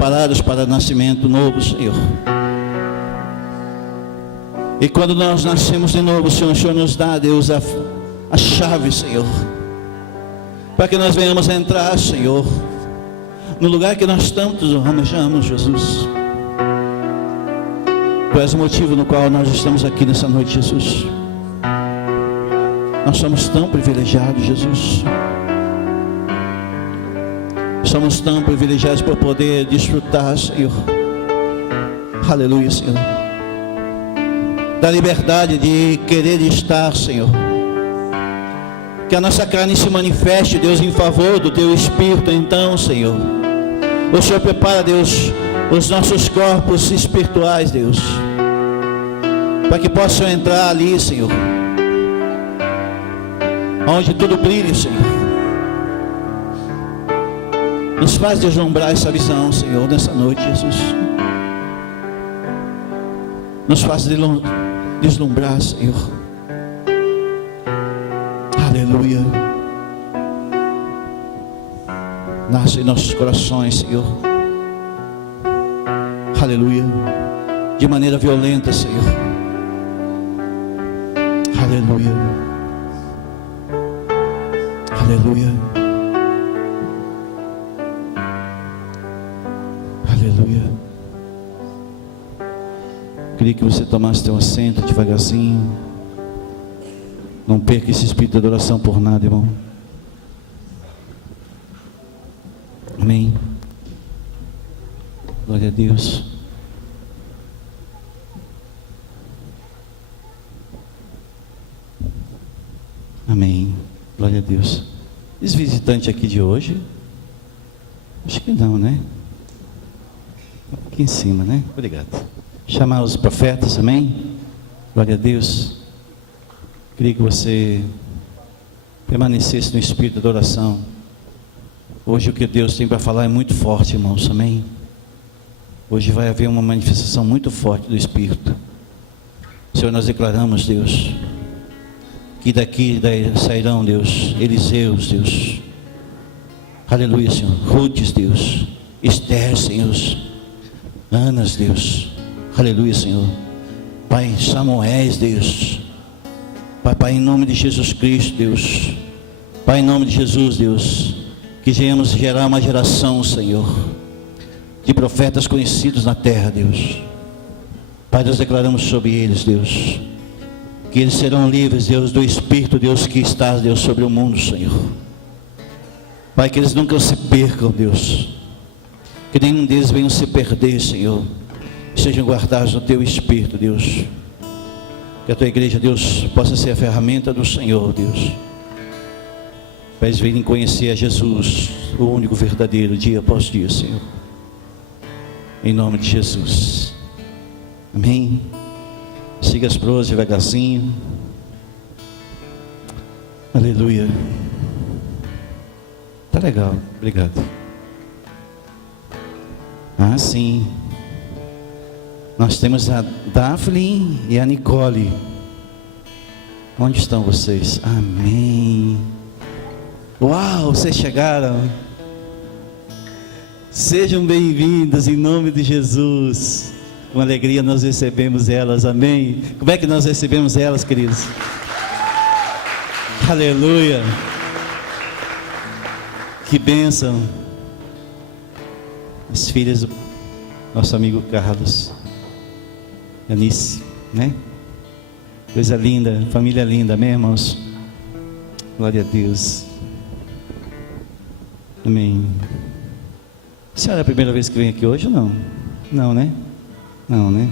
preparados para o nascimento novo, Senhor. E quando nós nascemos de novo, Senhor, o Senhor nos dá, Deus, a chave, Senhor, para que nós venhamos a entrar, Senhor, no lugar que nós tanto almejamos, Jesus. Tu és o motivo no qual nós estamos aqui nessa noite, Jesus. Nós somos tão privilegiados, Jesus. Somos tão privilegiados por poder desfrutar, Senhor. Aleluia, Senhor. Da liberdade de querer estar, Senhor. Que a nossa carne se manifeste, Deus, em favor do Teu Espírito, então, Senhor. O Senhor prepara, Deus, os nossos corpos espirituais, Deus, para que possam entrar ali, Senhor, onde tudo brilha, Senhor. Nos faz deslumbrar essa visão, Senhor, nessa noite, Jesus. Nos faz deslumbrar, Senhor. Aleluia. Nasce em nossos corações, Senhor. Aleluia. De maneira violenta, Senhor. Aleluia. Aleluia. Aleluia. Queria que você tomasse teu assento devagarzinho. Não perca esse espírito de adoração por nada, irmão. Amém. Glória a Deus. Amém. Glória a Deus. Esse visitante aqui de hoje? Acho que não, né? Aqui em cima, né? Obrigado. Chamar os profetas, amém? Glória a Deus. Queria que você permanecesse no espírito de adoração. Hoje o que Deus tem para falar é muito forte, irmãos, amém? Hoje vai haver uma manifestação muito forte do Espírito. Senhor, nós declaramos, Deus, que daqui sairão, Deus, Eliseus, Deus, aleluia, Senhor, Rutes, Deus, Esther, Senhor, Anas, Deus, aleluia, Senhor, Pai, Samuéis, Deus, Pai, em nome de Jesus Cristo, Deus, Pai, em nome de Jesus, Deus, que venhamos gerar uma geração, Senhor, de profetas conhecidos na terra, Deus. Pai, nós declaramos sobre eles, Deus, que eles serão livres, Deus, do Espírito, Deus, que está, Deus, sobre o mundo, Senhor. Pai, que eles nunca se percam, Deus, que nenhum deles venha se perder, Senhor, sejam guardados no Teu Espírito, Deus, que a Tua igreja, Deus, possa ser a ferramenta do Senhor, Deus, para eles virem conhecer a Jesus, o único verdadeiro, dia após dia, Senhor, em nome de Jesus, amém. Siga as proas devagarzinho, aleluia. Tá legal, obrigado. Ah, sim, nós temos a Daphne e a Nicole. Onde estão vocês? Amém. Uau, vocês chegaram. Sejam bem-vindas em nome de Jesus. Com alegria nós recebemos elas, amém. Como é que nós recebemos elas, queridos? Aleluia. Que bênção. As filhas do nosso amigo Carlos, Anice, né? Coisa linda, família linda, amém, irmãos? Glória a Deus. Amém. A senhora é a primeira vez que vem aqui hoje ou não? Não, né? Não, né?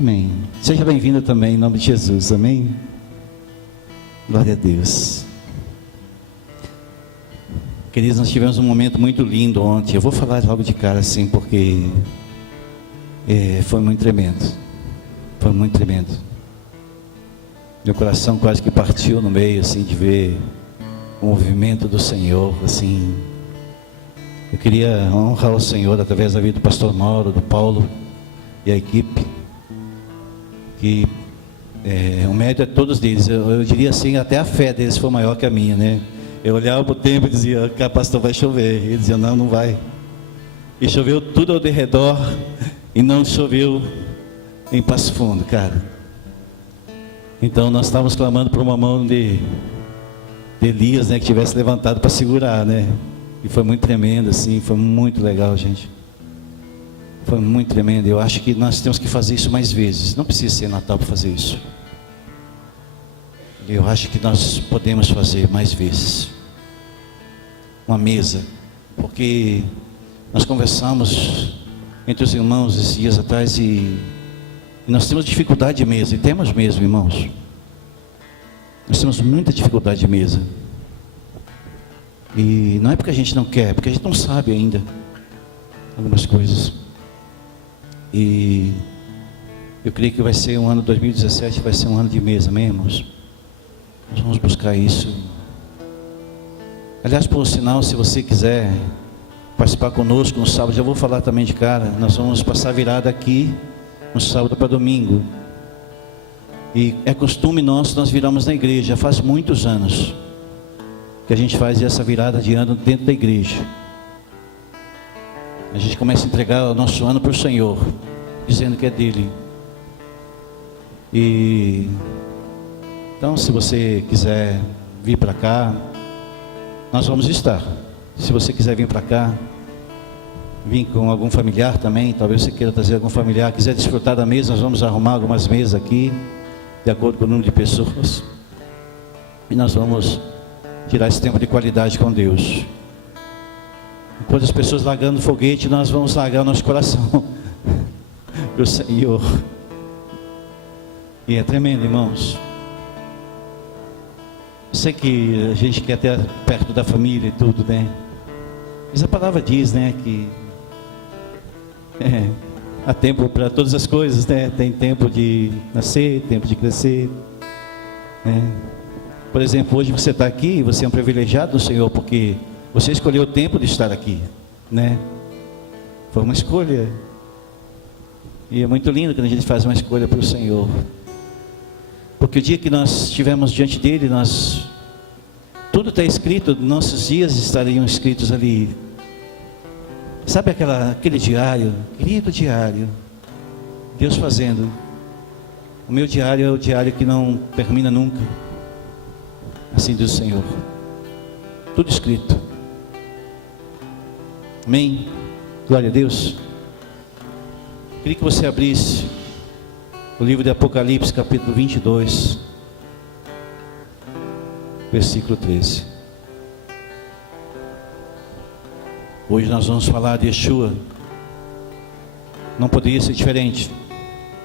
Amém. Seja bem-vinda também em nome de Jesus, amém? Glória a Deus. Queridos, nós tivemos um momento muito lindo ontem. Eu vou falar logo de cara assim, porque foi muito tremendo. Foi muito tremendo. Meu coração quase que partiu no meio, assim, de ver o movimento do Senhor, assim. Eu queria honrar o Senhor através da vida do pastor Mauro, do Paulo e a equipe, que o mérito é todos deles. Eu diria assim, até a fé deles foi maior que a minha, né? Eu olhava para o tempo e dizia, pastor, vai chover. Ele dizia, não, não vai. E choveu tudo ao redor e não choveu em Passo Fundo, cara. Então nós estávamos clamando por uma mão de Elias, né, que tivesse levantado para segurar, né? E foi muito tremendo, assim, foi muito legal, gente. Foi muito tremendo. Eu acho que nós temos que fazer isso mais vezes. Não precisa ser Natal para fazer isso. Eu acho que nós podemos fazer mais vezes. Uma mesa, porque nós conversamos entre os irmãos esses dias atrás e nós temos dificuldade de mesa, e temos mesmo, irmãos. Nós temos muita dificuldade de mesa. E não é porque a gente não quer, é porque a gente não sabe ainda algumas coisas. E eu creio que vai ser um ano 2017, vai ser um ano de mesa, amém, irmãos? Nós vamos buscar isso. Aliás, por sinal, se você quiser participar conosco no sábado, já vou falar também de cara, nós vamos passar a virada aqui no sábado para domingo. E é costume nosso, nós viramos na igreja, faz muitos anos que a gente faz essa virada de ano dentro da igreja. A gente começa a entregar o nosso ano para o Senhor, dizendo que é dele. E então, se você quiser vir para cá, nós vamos estar. Se você quiser vir para cá, vir com algum familiar também, talvez você queira trazer algum familiar, quiser desfrutar da mesa, nós vamos arrumar algumas mesas aqui, de acordo com o número de pessoas, e nós vamos tirar esse tempo de qualidade com Deus. Enquanto as pessoas largando o foguete, nós vamos largar o nosso coração para o Senhor. E é tremendo, irmãos. Eu sei que a gente quer ter perto da família e tudo, né? Mas a palavra diz, né, que há tempo para todas as coisas, né? Tem tempo de nascer, tempo de crescer, né? Por exemplo, hoje você está aqui, você é um privilegiado do Senhor, porque você escolheu o tempo de estar aqui, né? Foi uma escolha. E é muito lindo quando a gente faz uma escolha para o Senhor. Porque o dia que nós estivermos diante dele, tudo está escrito, nossos dias estariam escritos ali. Sabe aquele diário, querido diário, Deus fazendo. O meu diário é o diário que não termina nunca. Assim diz o Senhor. Tudo escrito. Amém? Glória a Deus. Queria que você abrisse o livro de Apocalipse, capítulo 22, versículo 13. Hoje nós vamos falar de Yeshua. Não poderia ser diferente.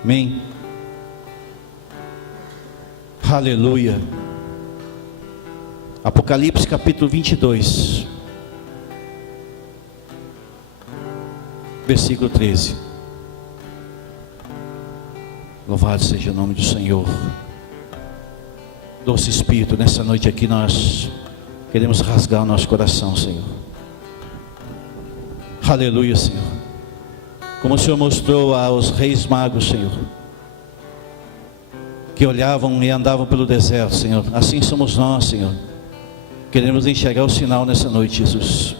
Amém? Aleluia. Apocalipse capítulo 22, versículo 13. Louvado seja o nome do Senhor. Doce Espírito, nessa noite aqui nós queremos rasgar o nosso coração, Senhor. Aleluia, Senhor. Como o Senhor mostrou aos reis magos, Senhor, que olhavam e andavam pelo deserto, Senhor, assim somos nós, Senhor. Queremos enxergar o sinal nessa noite, Jesus.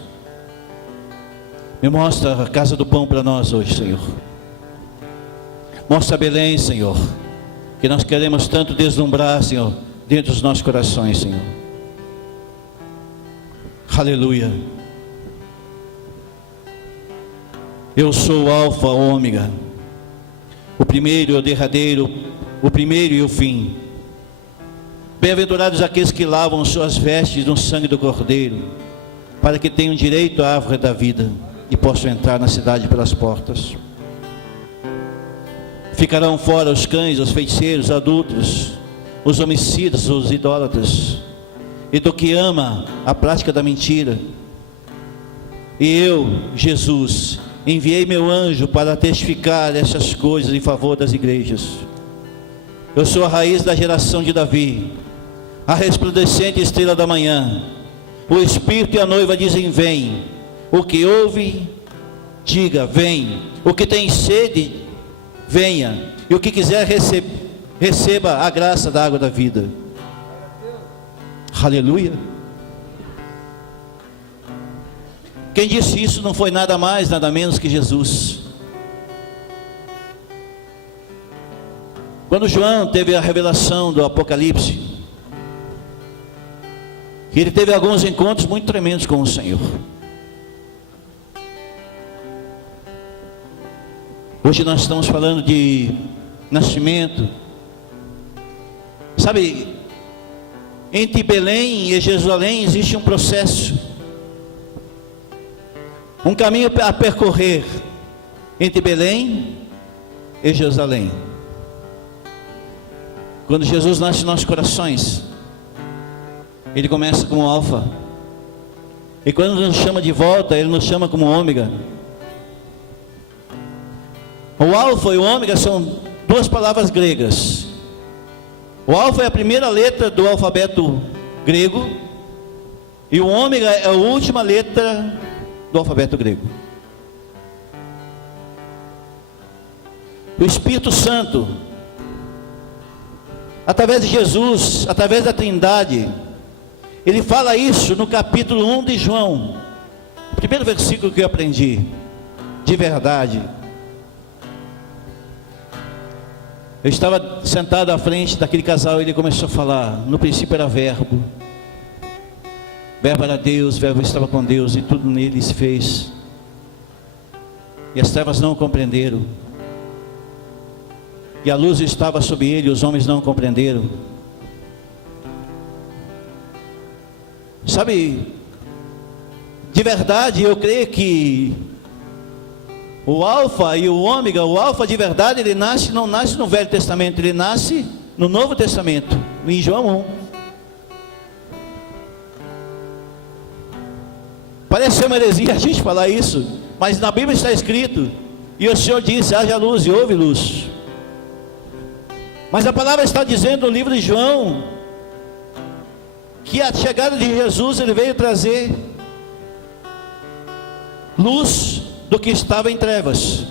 Me mostra a casa do pão para nós hoje, Senhor. Mostra Belém, Senhor, que nós queremos tanto deslumbrar, Senhor, dentro dos nossos corações, Senhor. Aleluia. Eu sou o Alfa, o Ômega, o primeiro e o derradeiro, o primeiro e o fim. Bem-aventurados aqueles que lavam suas vestes no sangue do Cordeiro, para que tenham direito à árvore da vida e possam entrar na cidade pelas portas. Ficarão fora os cães, os feiticeiros, adúlteros, os homicidas, os idólatras, e do que ama a prática da mentira. E eu, Jesus, enviei meu anjo para testificar essas coisas em favor das igrejas. Eu sou a raiz da geração de Davi, a resplandecente estrela da manhã. O Espírito e a noiva dizem: vem. O que ouve, diga: vem. O que tem sede, venha. E o que quiser, receba a graça da água da vida. Aleluia. Quem disse isso não foi nada mais, nada menos que Jesus. Quando João teve a revelação do Apocalipse, ele teve alguns encontros muito tremendos com o Senhor. Hoje nós estamos falando de nascimento. Sabe, entre Belém e Jerusalém existe um processo, um caminho a percorrer entre Belém e Jerusalém. Quando Jesus nasce nos nossos corações, Ele começa como alfa, e quando nos chama de volta, Ele nos chama como ômega. O alfa e o ômega são duas palavras gregas. O alfa é a primeira letra do alfabeto grego, e o ômega é a última letra do alfabeto grego. O Espírito Santo, através de Jesus, através da Trindade, ele fala isso no capítulo 1 de João, o primeiro versículo que eu aprendi, de verdade. Eu estava sentado à frente daquele casal e ele começou a falar. No princípio era verbo, verbo era Deus, verbo estava com Deus e tudo nele se fez, e as trevas não o compreenderam, e a luz estava sobre ele, os homens não o compreenderam. Sabe, de verdade eu creio que o alfa e o ômega, o alfa de verdade, ele não nasce no Velho Testamento, ele nasce no Novo Testamento, em João 1. Parece ser uma heresia a gente falar isso, mas na Bíblia está escrito, e o Senhor disse: haja luz e houve luz. Mas a palavra está dizendo no livro de João, que a chegada de Jesus, ele veio trazer luz do que estava em trevas.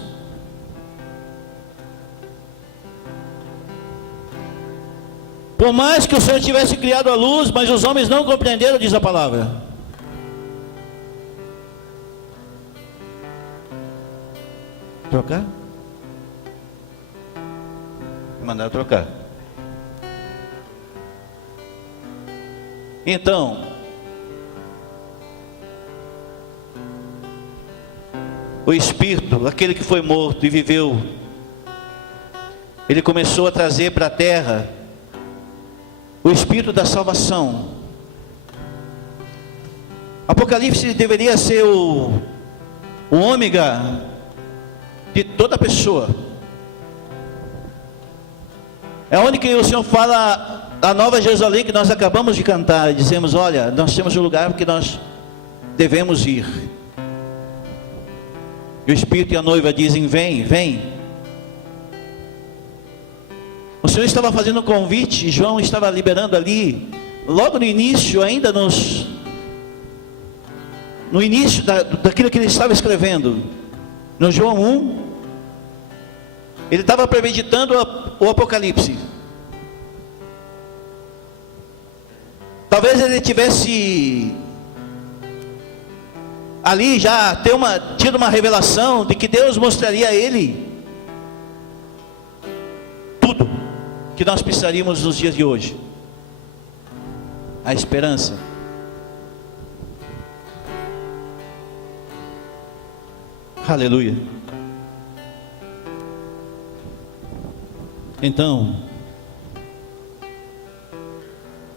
Por mais que o Senhor tivesse criado a luz, mas os homens não compreenderam, diz a palavra. Trocar? Mandar trocar. Então, o Espírito, aquele que foi morto e viveu, ele começou a trazer para a terra o Espírito da salvação. Apocalipse deveria ser o ômega de toda pessoa. É onde que o Senhor fala a Nova Jerusalém, que nós acabamos de cantar, e dizemos: olha, nós temos um lugar que nós devemos ir. E o Espírito e a noiva dizem: vem, vem. O Senhor estava fazendo um convite, João estava liberando ali, logo no início, ainda no início daquilo que ele estava escrevendo, no João 1, ele estava premeditando o Apocalipse. Talvez ele tivesse ali já tido uma revelação de que Deus mostraria a ele tudo que nós precisaríamos nos dias de hoje. A esperança. Aleluia. Então,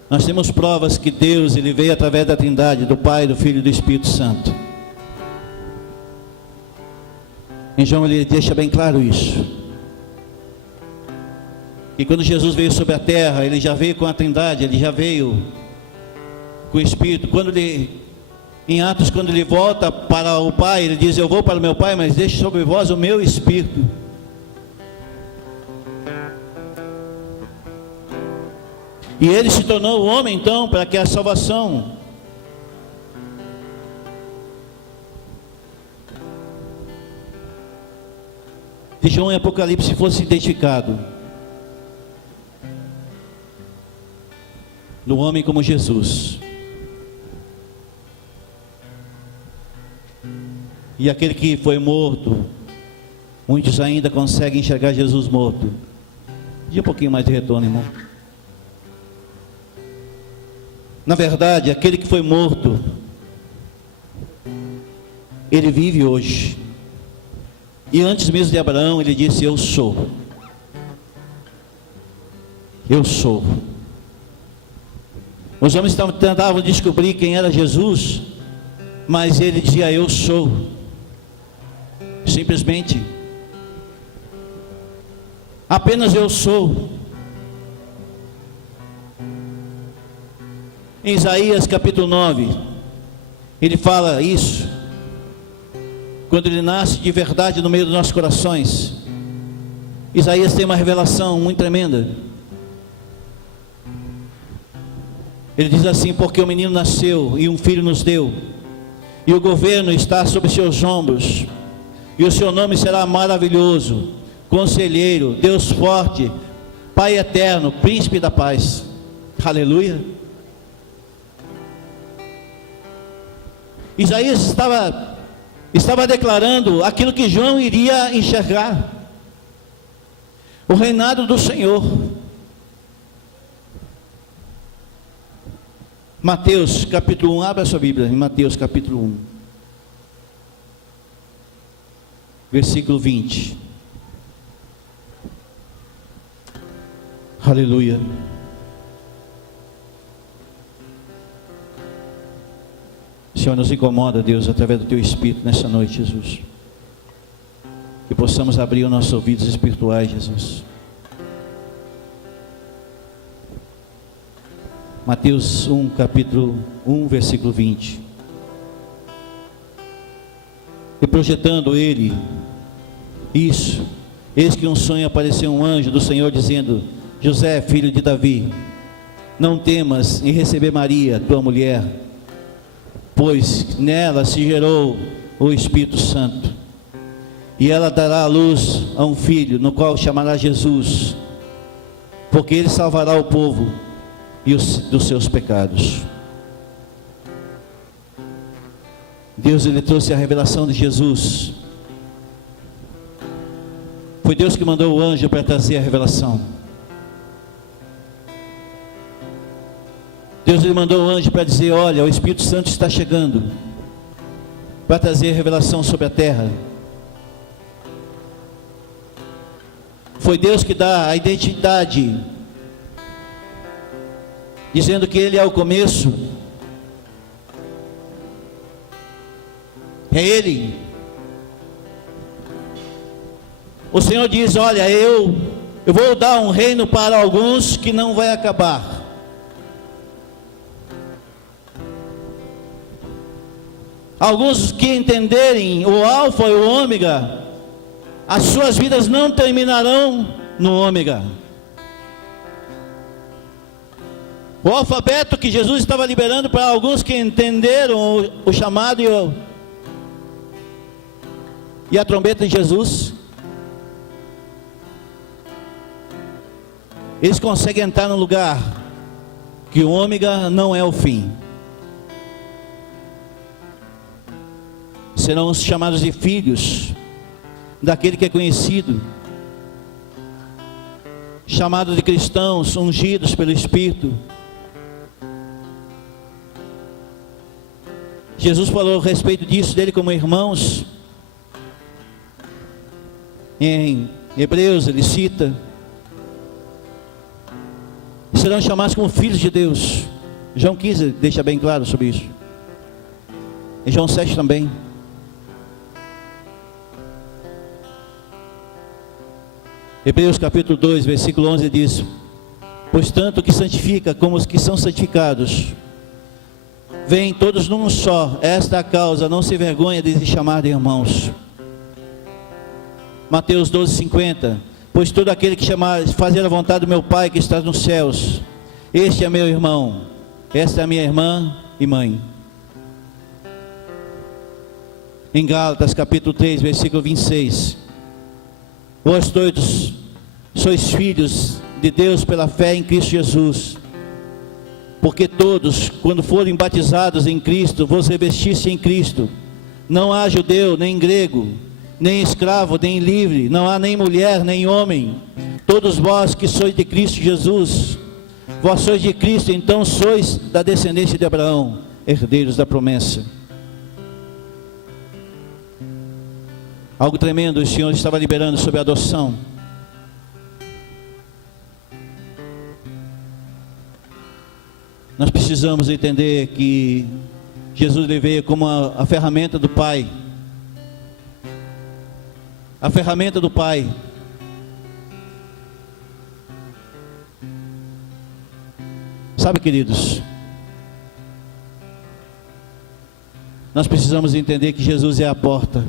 nós temos provas que Deus, ele veio através da Trindade, do Pai, do Filho e do Espírito Santo. Em João ele deixa bem claro isso. E quando Jesus veio sobre a terra, ele já veio com a Trindade, ele já veio com o Espírito. Em Atos, quando ele volta para o Pai, ele diz: eu vou para o meu Pai, mas deixe sobre vós o meu Espírito. E ele se tornou o homem então, para que a salvação de João e Apocalipse fosse identificado no homem como Jesus. e aquele que foi morto, muitos ainda conseguem enxergar Jesus morto. Dê um pouquinho mais de retorno, irmão. Na verdade, aquele que foi morto, ele vive hoje. E antes mesmo de Abraão, ele disse: eu sou. Eu sou. Os homens tentavam descobrir quem era Jesus, mas ele dizia: eu sou. Simplesmente. Apenas eu sou. Em Isaías capítulo 9, ele fala isso. Quando ele nasce de verdade no meio dos nossos corações. Isaías tem uma revelação muito tremenda. Ele diz assim: porque o menino nasceu e um filho nos deu, e o governo está sobre seus ombros, e o seu nome será maravilhoso, Conselheiro, Deus forte, Pai eterno, Príncipe da paz. Aleluia. Isaías estava declarando aquilo que João iria enxergar: o reinado do Senhor. Mateus capítulo 1, abra sua Bíblia em Mateus capítulo 1, versículo 20. Aleluia. Senhor, nos incomoda, Deus, através do Teu Espírito nessa noite, Jesus. Que possamos abrir os nossos ouvidos espirituais, Jesus. Mateus 1, capítulo 1, versículo 20. E projetando ele isso, eis que um sonho apareceu um anjo do Senhor dizendo: José, filho de Davi, não temas em receber Maria, tua mulher, pois nela se gerou o Espírito Santo, e ela dará à luz a um filho, no qual chamará Jesus, porque ele salvará o povo dos seus pecados. Deus, ele trouxe a revelação de Jesus. Foi Deus que mandou o anjo para trazer a revelação. Deus, ele mandou o anjo para dizer: olha, o Espírito Santo está chegando para trazer revelação sobre a terra. Foi Deus que dá a identidade, dizendo que Ele é o começo, é Ele. O Senhor diz: olha, eu vou dar um reino para alguns que não vai acabar. Alguns que entenderem o alfa e o ômega, as suas vidas não terminarão no ômega. O alfabeto que Jesus estava liberando para alguns que entenderam o chamado e a trombeta de Jesus, eles conseguem entrar no lugar que o ômega não é o fim. Serão chamados de filhos daquele que é conhecido, chamados de cristãos, ungidos pelo Espírito. Jesus falou a respeito disso, dele como irmãos. Em Hebreus ele cita: serão chamados como filhos de Deus. João 15 deixa bem claro sobre isso. Em João 7 também. Hebreus capítulo 2, versículo 11 diz: pois tanto que santifica como os que são santificados, vêm todos num só. Esta é a causa, não se vergonha de se chamar de irmãos. Mateus 12, 50: pois todo aquele que chamar, fazer a vontade do meu Pai que está nos céus, este é meu irmão, esta é a minha irmã e mãe. Em Gálatas capítulo 3, versículo 26: vós todos sois filhos de Deus pela fé em Cristo Jesus, porque todos, quando forem batizados em Cristo, vos revestiste em Cristo. Não há judeu, nem grego, nem escravo, nem livre, não há nem mulher, nem homem. Todos vós que sois de Cristo Jesus, vós sois de Cristo, então sois da descendência de Abraão, herdeiros da promessa. Algo tremendo o Senhor estava liberando sobre a adoção. Nós precisamos entender que Jesus veio como a ferramenta do Pai. A ferramenta do Pai. Sabe, queridos, nós precisamos entender que Jesus é a porta.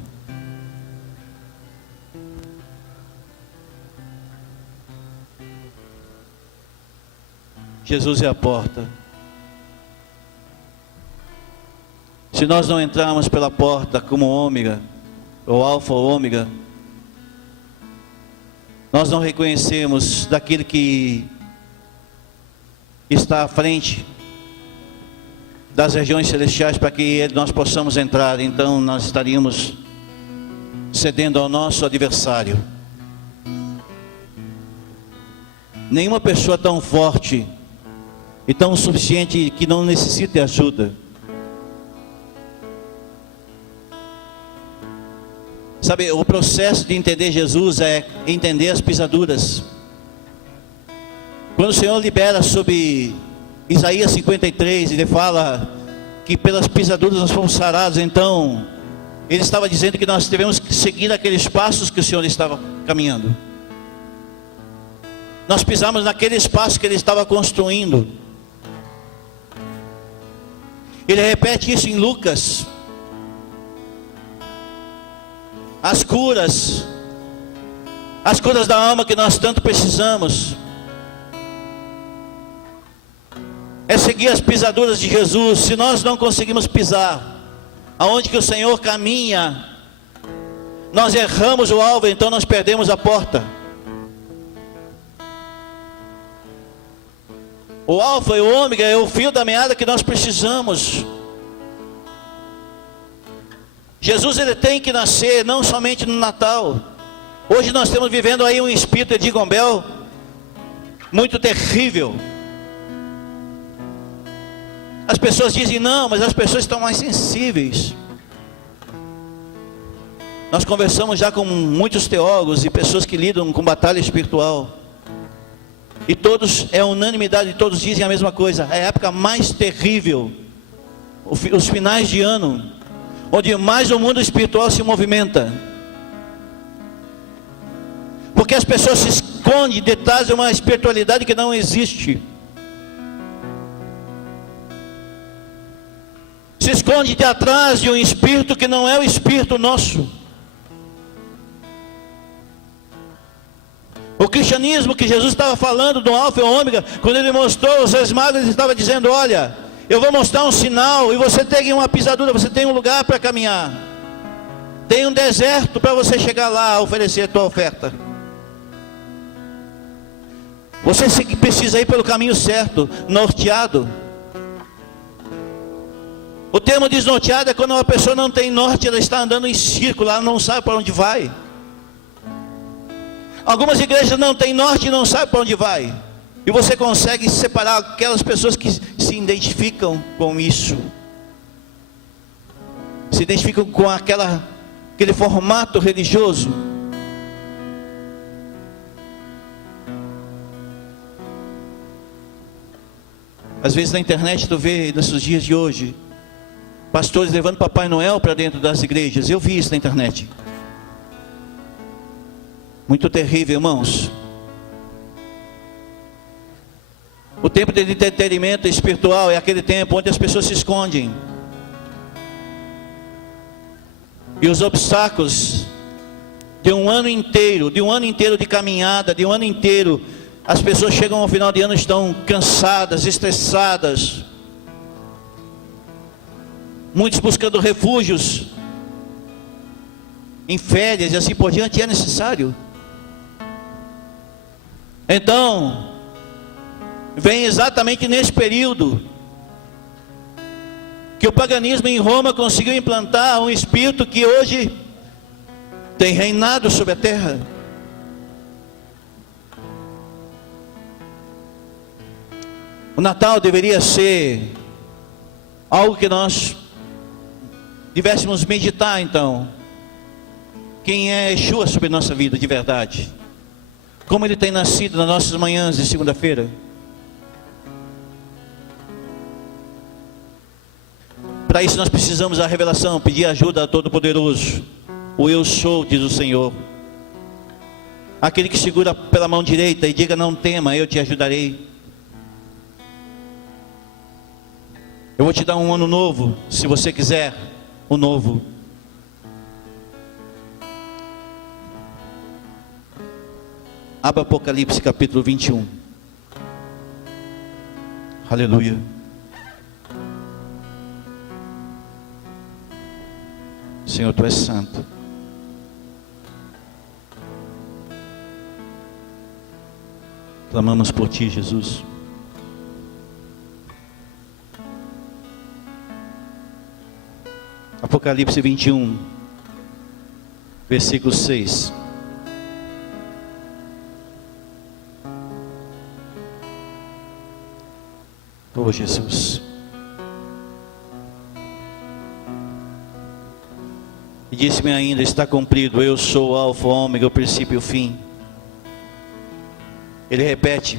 Jesus é a porta. Se nós não entrarmos pela porta como ômega, ou alfa ou ômega, nós não reconhecemos daquele que está à frente das regiões celestiais para que nós possamos entrar. Então nós estaríamos cedendo ao nosso adversário. Nenhuma pessoa tão forte e tão suficiente que não necessite de ajuda. Sabe, o processo de entender Jesus é entender as pisaduras. Quando o Senhor libera sobre Isaías 53, ele fala que pelas pisaduras nós fomos sarados. Então, ele estava dizendo que nós devemos seguir aqueles passos que o Senhor estava caminhando. Nós pisamos naquele espaço que ele estava construindo. Ele repete isso em Lucas. As curas da alma que nós tanto precisamos, é seguir as pisaduras de Jesus. Se nós não conseguimos pisar aonde que o Senhor caminha, nós erramos o alvo, então nós perdemos a porta. O alfa e o ômega é o fio da meada que nós precisamos. Jesus, ele tem que nascer não somente no Natal. Hoje nós estamos vivendo aí um espírito de Gombel muito terrível. As pessoas dizem não, mas as pessoas estão mais sensíveis. Nós conversamos já com muitos teólogos e pessoas que lidam com batalha espiritual. E todos, é unanimidade, todos dizem a mesma coisa. É a época mais terrível, os finais de ano, onde mais o mundo espiritual se movimenta. Porque as pessoas se escondem detrás de uma espiritualidade que não existe. Se esconde de atrás de um espírito que não é o espírito nosso. O cristianismo que Jesus estava falando do alfa e ômega, quando ele mostrou os seus magos, ele estava dizendo: olha, eu vou mostrar um sinal, e você tem uma pisadura, você tem um lugar para caminhar, tem um deserto para você chegar lá a oferecer a tua oferta. Você precisa ir pelo caminho certo, norteado. O termo desnorteado é quando uma pessoa não tem norte, ela está andando em círculo, ela não sabe para onde vai. Algumas igrejas não têm norte e não sabem para onde vai. E você consegue separar aquelas pessoas que se identificam com isso. Se identificam com aquele formato religioso. Às vezes na internet tu vê, nesses dias de hoje, pastores levando Papai Noel para dentro das igrejas. Eu vi isso na internet. Muito terrível, irmãos. O tempo de entretenimento espiritual é aquele tempo onde as pessoas se escondem. E os obstáculos de um ano inteiro de caminhada, de um ano inteiro, as pessoas chegam ao final de ano, estão cansadas, estressadas. Muitos buscando refúgios em férias e assim por diante, é necessário. Então, vem exatamente nesse período que o paganismo em Roma conseguiu implantar um espírito que hoje tem reinado sobre a terra. O Natal deveria ser algo que nós tivéssemos meditar, então. Quem é Yeshua sobre nossa vida de verdade? Como ele tem nascido nas nossas manhãs de segunda-feira? Para isso nós precisamos da revelação, pedir ajuda a Todo-Poderoso. O eu sou, diz o Senhor. Aquele que segura pela mão direita e diga: não tema, eu te ajudarei. Eu vou te dar um ano novo, se você quiser o novo. Abra Apocalipse capítulo 21. Aleluia. Senhor, Tu és santo. Clamamos por Ti, Jesus. Apocalipse 21, versículo 6. Oh, Jesus. E disse-me ainda: está cumprido, eu sou o alfa, o ômega, o princípio e o fim. Ele repete: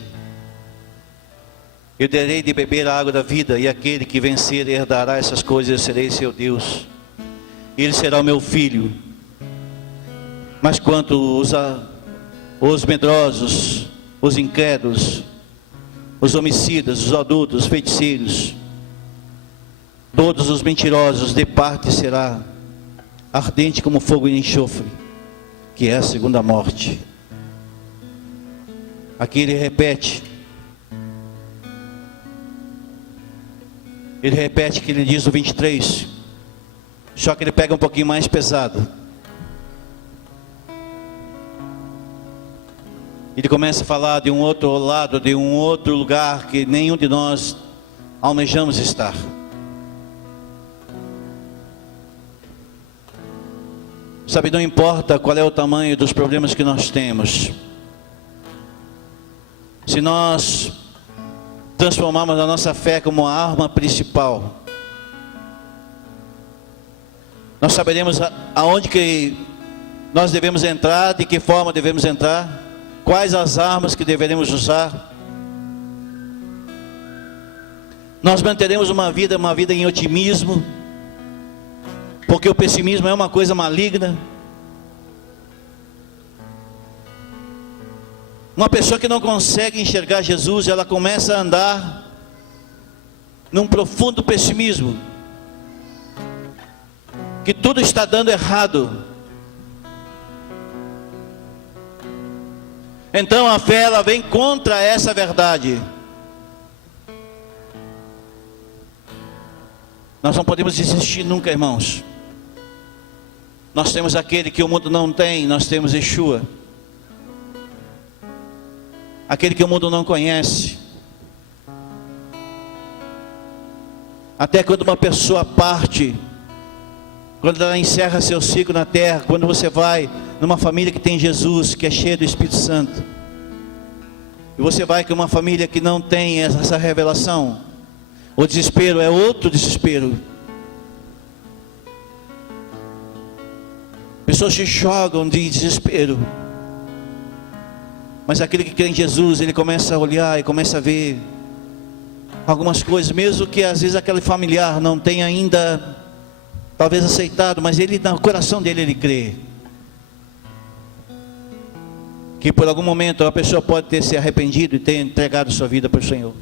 eu darei de beber a água da vida, e aquele que vencer herdará essas coisas, eu serei seu Deus, e ele será o meu filho. Mas quanto os medrosos, os incrédulos, os homicidas, os adultos, os feiticeiros, todos os mentirosos, de parte será ardente como fogo e enxofre, que é a segunda morte. Aqui ele repete que ele diz no 23, só que ele pega um pouquinho mais pesado. Ele começa a falar de um outro lado, de um outro lugar que nenhum de nós almejamos estar. Sabe, não importa qual é o tamanho dos problemas que nós temos, se nós transformarmos a nossa fé como a arma principal, nós saberemos aonde que nós devemos entrar, de que forma devemos entrar, quais as armas que deveremos usar. Nós manteremos uma vida em otimismo, porque o pessimismo é uma coisa maligna. Uma pessoa que não consegue enxergar Jesus, ela começa a andar num profundo pessimismo, que tudo está dando errado. Então a fé, ela vem contra essa verdade. Nós não podemos desistir nunca, irmãos. Nós temos aquele que o mundo não tem, nós temos Yeshua, aquele que o mundo não conhece. Até quando uma pessoa parte, quando ela encerra seu ciclo na terra, quando você vai numa família que tem Jesus, que é cheia do Espírito Santo, e você vai com uma família que não tem essa revelação, o desespero é outro desespero. Pessoas se jogam de desespero. Mas aquele que crê em Jesus, ele começa a olhar e começa a ver algumas coisas, mesmo que às vezes aquele familiar não tenha ainda talvez aceitado, mas ele, no coração dele, ele crê que por algum momento a pessoa pode ter se arrependido e ter entregado sua vida para o Senhor.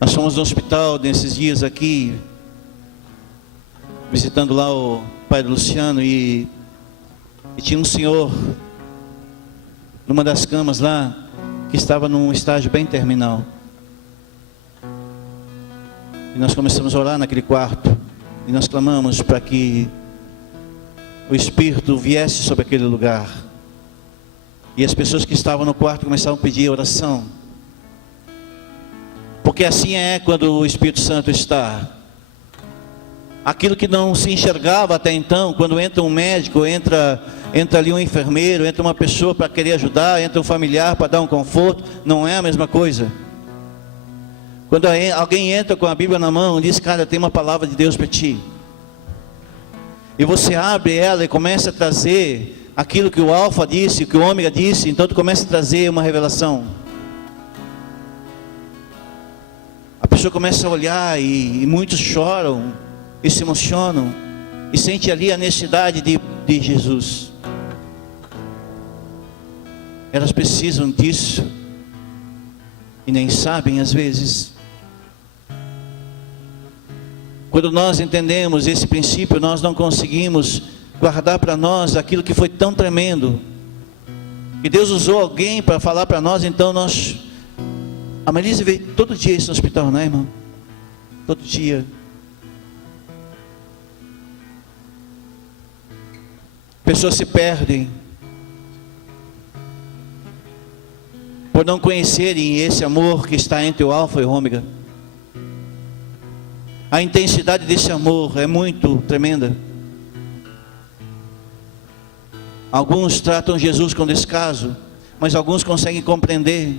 Nós fomos no hospital nesses dias aqui, visitando lá o pai do Luciano, e tinha um senhor numa das camas lá, que estava num estágio bem terminal. E nós começamos a orar naquele quarto, e nós clamamos para que o Espírito viesse sobre aquele lugar. E as pessoas que estavam no quarto começaram a pedir oração, Porque assim é quando o Espírito Santo está. Aquilo que não se enxergava até então, quando entra um médico, entra ali um enfermeiro, entra uma pessoa para querer ajudar, entra um familiar para dar um conforto, não é a mesma coisa. Quando alguém entra com a Bíblia na mão e diz: cara, tem uma palavra de Deus para ti. E você abre ela e começa a trazer aquilo que o Alfa disse, que o Ômega disse, então tu começa a trazer uma revelação. A pessoa começa a olhar e muitos choram e se emocionam e sente ali a necessidade de Jesus. Elas precisam disso e nem sabem às vezes. Quando nós entendemos esse princípio, nós não conseguimos guardar para nós aquilo que foi tão tremendo, que Deus usou alguém para falar para nós. Então a Marilise veio todo dia isso no hospital, né, irmão? Todo dia. Pessoas se perdem por não conhecerem esse amor que está entre o Alfa e o Ômega. A intensidade desse amor é muito tremenda. Alguns tratam Jesus com descaso, mas alguns conseguem compreender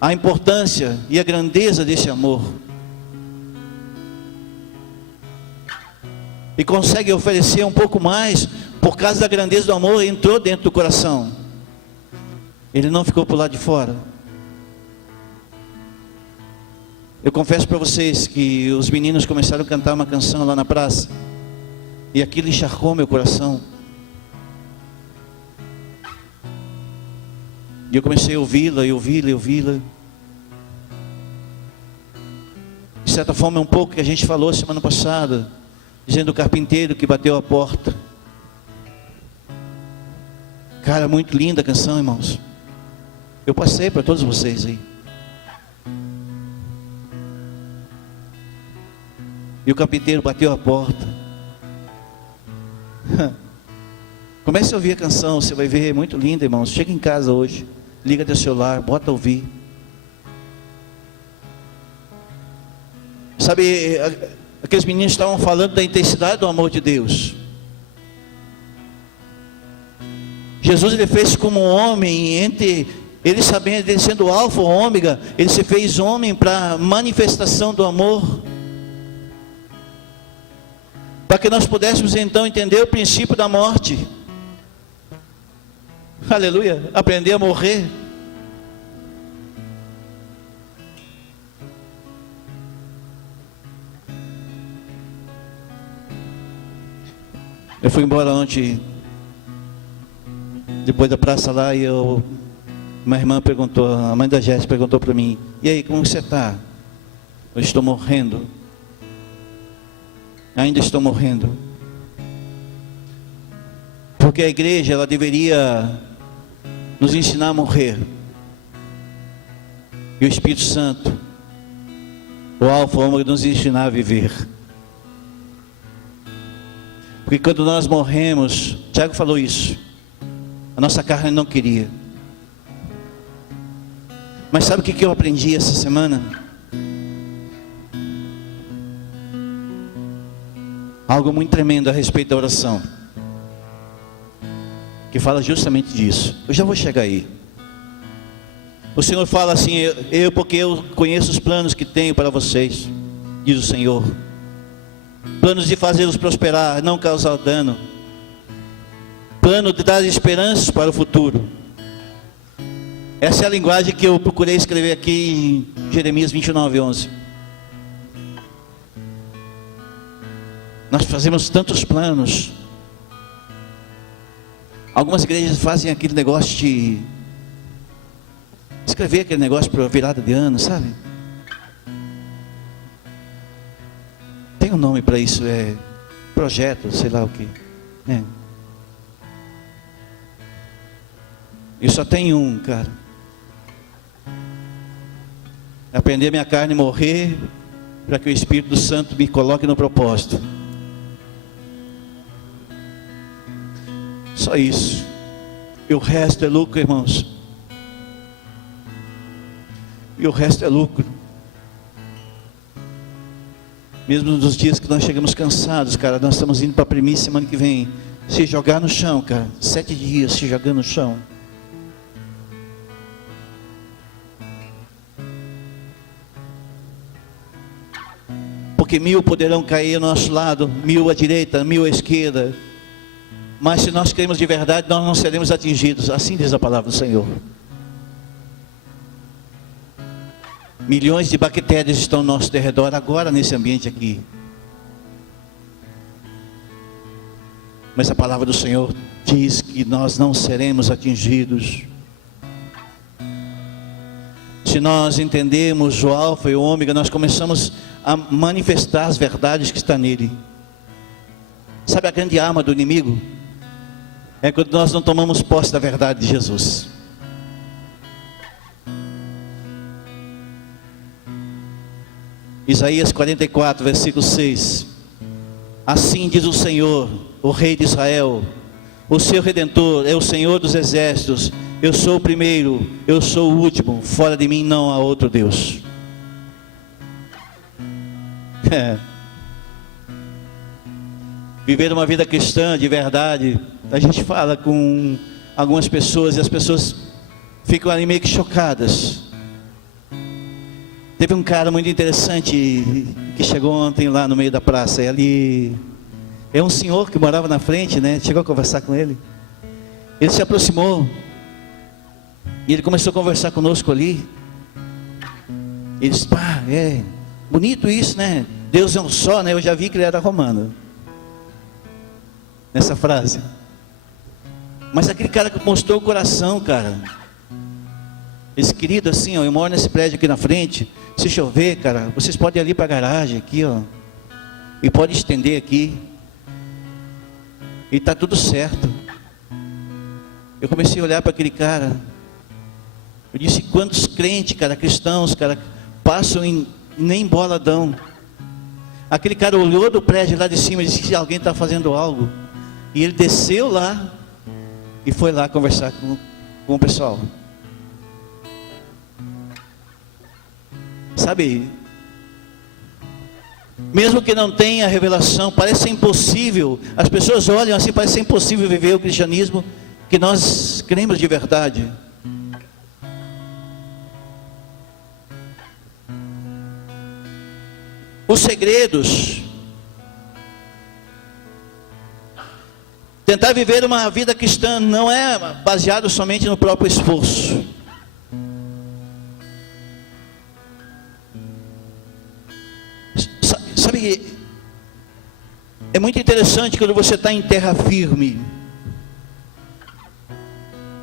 a importância e a grandeza desse amor. E conseguem oferecer um pouco mais, por causa da grandeza do amor, entrou dentro do coração. Ele não ficou por lá de fora. Eu confesso para vocês que os meninos começaram a cantar uma canção lá na praça, e aquilo encharcou meu coração. E eu comecei a ouvi-la, e ouvi-la, e ouvi-la. De certa forma é um pouco que a gente falou semana passada, dizendo o carpinteiro que bateu a porta. Cara, muito linda a canção, irmãos. Eu passei para todos vocês aí. E o carpinteiro bateu a porta. Comece a ouvir a canção, você vai ver, é muito linda, irmãos. Chega em casa hoje, liga teu celular, bota a ouvir. Sabe, aqueles meninos estavam falando da intensidade do amor de Deus. Jesus, ele fez como um homem, ele sabendo, ele sendo o Alfa, o Ômega, ele se fez homem para manifestação do amor, para que nós pudéssemos então entender o princípio da morte. Aleluia, aprender a morrer. Eu fui embora ontem, depois da praça lá, e uma irmã perguntou, a mãe da Jéssica perguntou para mim: e aí, como você está? Eu estou morrendo. Ainda estou morrendo. Porque a igreja, ela deveria nos ensinar a morrer. E o Espírito Santo, o Alfa, o Ômega, nos ensinar a viver. Porque quando nós morremos, Tiago falou isso, a nossa carne não queria. Mas sabe o que eu aprendi essa semana? Algo muito tremendo a respeito da oração, que fala justamente disso. Eu já vou chegar aí. O Senhor fala assim: porque eu conheço os planos que tenho para vocês, diz o Senhor. Planos de fazê-los prosperar, não causar dano. Plano de dar esperanças para o futuro. Essa é a linguagem que eu procurei escrever aqui em Jeremias 29:11. Nós fazemos tantos planos. Algumas igrejas fazem aquele negócio de escrever aquele negócio para a virada de ano, sabe? Tem um nome para isso, é projeto, sei lá o que. Eu só tenho um, cara. Aprender minha carne morrer, para que o Espírito Santo me coloque no propósito. Só isso. E o resto é lucro, irmãos. e o resto é lucro. Mesmo nos dias que nós chegamos cansados, cara, nós estamos indo para a primícia semana que vem, se jogar no chão, cara, 7 dias se jogando no chão. Porque 1000 poderão cair ao nosso lado, 1000 à direita, 1000 à esquerda, mas se nós cremos de verdade, nós não seremos atingidos. Assim diz a palavra do Senhor. Milhões de bactérias estão ao nosso derredor agora nesse ambiente aqui, mas a palavra do Senhor diz que nós não seremos atingidos. Se nós entendemos o alfa e o ômega, nós começamos a manifestar as verdades que estão nele. Sabe a grande arma do inimigo? É quando nós não tomamos posse da verdade de Jesus. Isaías 44, versículo 6. Assim diz o Senhor, o Rei de Israel, o seu Redentor, é o Senhor dos exércitos: eu sou o primeiro, eu sou o último, fora de mim não há outro Deus. Viver uma vida cristã de verdade, a gente fala com algumas pessoas e as pessoas ficam ali meio que chocadas. Teve um cara muito interessante que chegou ontem lá no meio da praça, e ali é um senhor que morava na frente, né? Chegou a conversar com ele. Ele se aproximou e ele começou a conversar conosco ali. Ele disse: pá, é bonito isso, né? Deus é um só, né? Eu já vi que ele era romano nessa frase. Mas aquele cara que mostrou o coração, cara, esse querido assim, ó, eu moro nesse prédio aqui na frente. Se chover, cara, vocês podem ir ali para a garagem aqui, ó, e pode estender aqui, e tá tudo certo. Eu comecei a olhar para aquele cara. Eu disse: quantos crentes, cara, cristãos, cara, passam e nem bola dão. Aquele cara olhou do prédio lá de cima e disse que alguém está fazendo algo, e ele desceu lá e foi lá conversar com o pessoal. Sabe, mesmo que não tenha revelação, parece impossível. As pessoas olham assim, parece impossível viver o cristianismo que nós cremos de verdade. Os segredos. Tentar viver uma vida cristã não é baseado somente no próprio esforço. Sabe, é muito interessante quando você está em terra firme,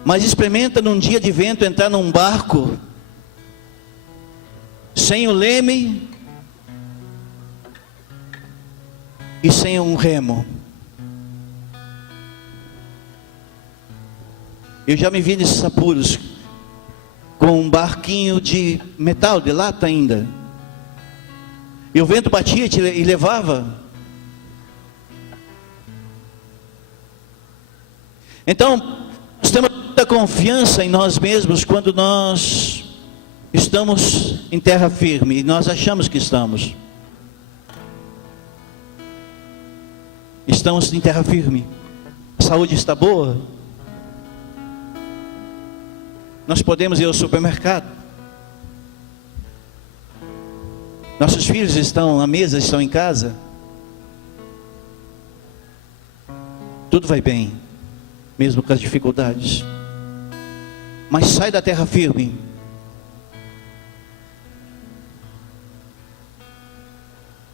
mas experimenta num dia de vento entrar num barco, sem o leme e sem um remo. Eu já me vi nesses apuros, com um barquinho de metal, de lata ainda, e o vento batia e levava. Então, nós temos muita confiança em nós mesmos quando nós estamos em terra firme, e nós achamos que estamos. Estamos em terra firme. A saúde está boa. Nós podemos ir ao supermercado. Nossos filhos estão na mesa, estão em casa. Tudo vai bem, mesmo com as dificuldades. Mas sai da terra firme.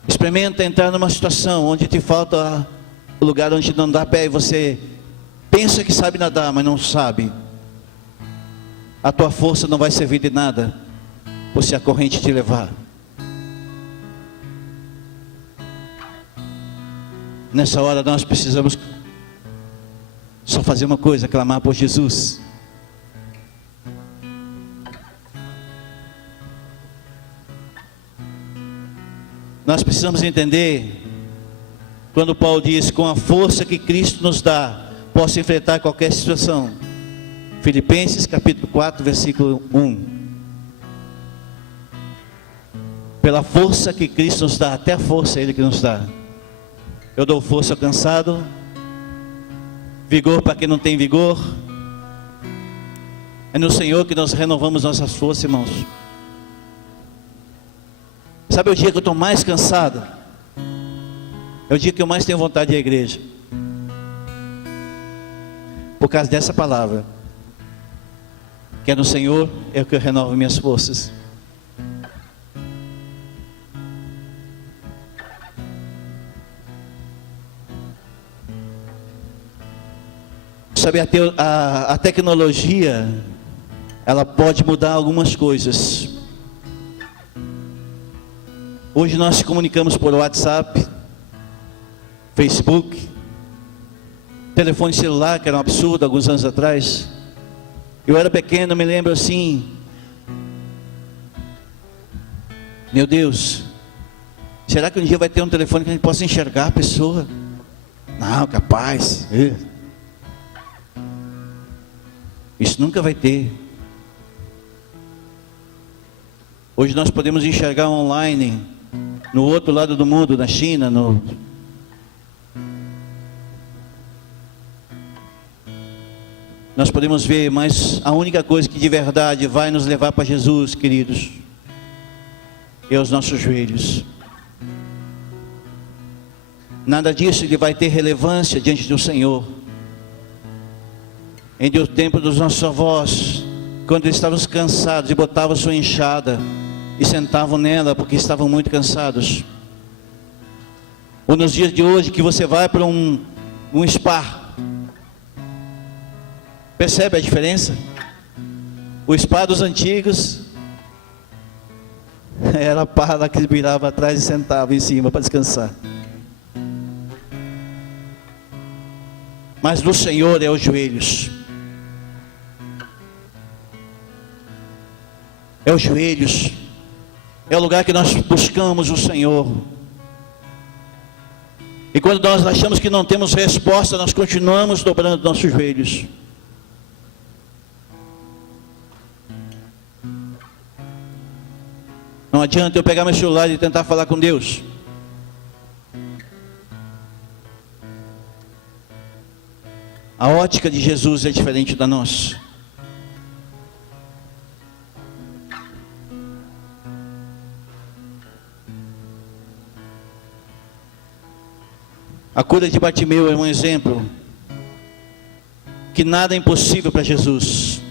Experimenta entrar numa situação onde te falta o lugar onde não dá pé e você pensa que sabe nadar, mas não sabe. A tua força não vai servir de nada, ou se a corrente te levar. Nessa hora nós precisamos só fazer uma coisa: clamar por Jesus. Nós precisamos entender, quando Paulo diz: com a força que Cristo nos dá, posso enfrentar qualquer situação. Filipenses capítulo 4, versículo 1. pela força que Cristo nos dá, até a força é Ele que nos dá. Eu dou força ao cansado, vigor para quem não tem vigor. É no Senhor que nós renovamos nossas forças, irmãos. Sabe o dia que eu estou mais cansado? É o dia que eu mais tenho vontade de ir à igreja. Por causa dessa palavra, que é no Senhor, é o que eu renovo minhas forças. Sabe, a tecnologia, ela pode mudar algumas coisas. Hoje nós nos comunicamos por WhatsApp, Facebook, telefone celular, que era um absurdo alguns anos atrás. Eu era pequeno, me lembro assim, meu Deus, será que um dia vai ter um telefone que a gente possa enxergar a pessoa? Não, capaz. Isso nunca vai ter. Hoje nós podemos enxergar online, no outro lado do mundo, na China, nós podemos ver, mas a única coisa que de verdade vai nos levar para Jesus, queridos, é os nossos joelhos. Nada disso ele vai ter relevância diante do Senhor. Em o tempo dos nossos avós, quando eles estavam cansados e botavam sua enxada e sentavam nela porque estavam muito cansados. Ou nos dias de hoje que você vai para um spa, percebe a diferença? O spa dos antigos era a pala que virava atrás e sentava em cima para descansar. Mas do Senhor é os joelhos. É os joelhos. É o lugar que nós buscamos o Senhor. E quando nós achamos que não temos resposta, nós continuamos dobrando nossos joelhos. Não adianta eu pegar meu celular e tentar falar com Deus. A ótica de Jesus é diferente da nossa. A cura de Bartimeu é um exemplo que nada é impossível para Jesus.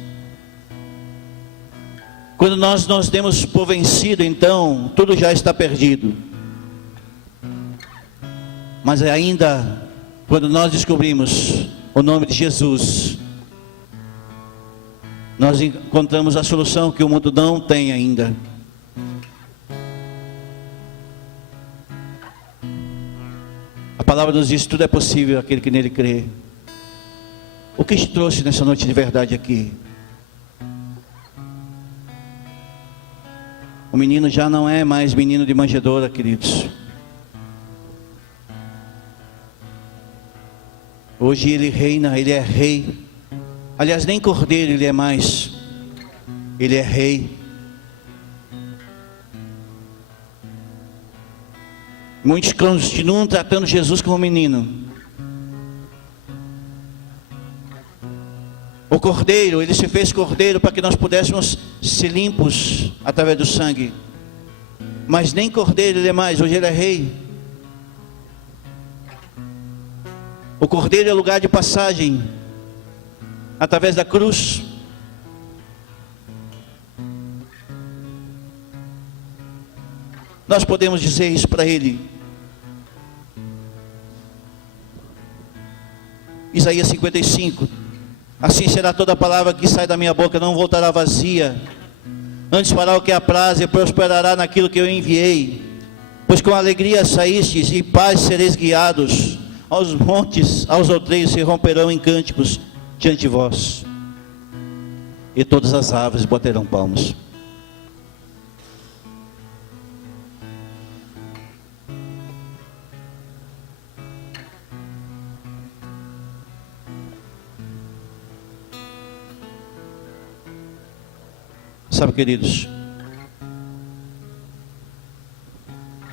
Quando nós nos demos por vencido, então tudo já está perdido. Mas ainda, quando nós descobrimos o nome de Jesus, nós encontramos a solução que o mundo não tem ainda. A palavra nos diz que tudo é possível aquele que nele crê. O que te trouxe nessa noite de verdade aqui? O menino já não é mais menino de manjedoura, queridos. Hoje ele reina, ele é rei. Aliás, nem cordeiro ele é mais. Ele é rei. Muitos continuam tratando Jesus como menino. O cordeiro, ele se fez cordeiro para que nós pudéssemos ser limpos através do sangue. Mas nem cordeiro ele é mais, hoje ele é rei. O cordeiro é lugar de passagem através da cruz. Nós podemos dizer isso para ele. Isaías 55. Assim será toda palavra que sai da minha boca, não voltará vazia. Antes fará o que apraz e prosperará naquilo que eu enviei. Pois com alegria saístes e paz sereis guiados. Aos montes, aos outreiros se romperão em cânticos diante de vós. E todas as aves baterão palmas. Sabe, queridos,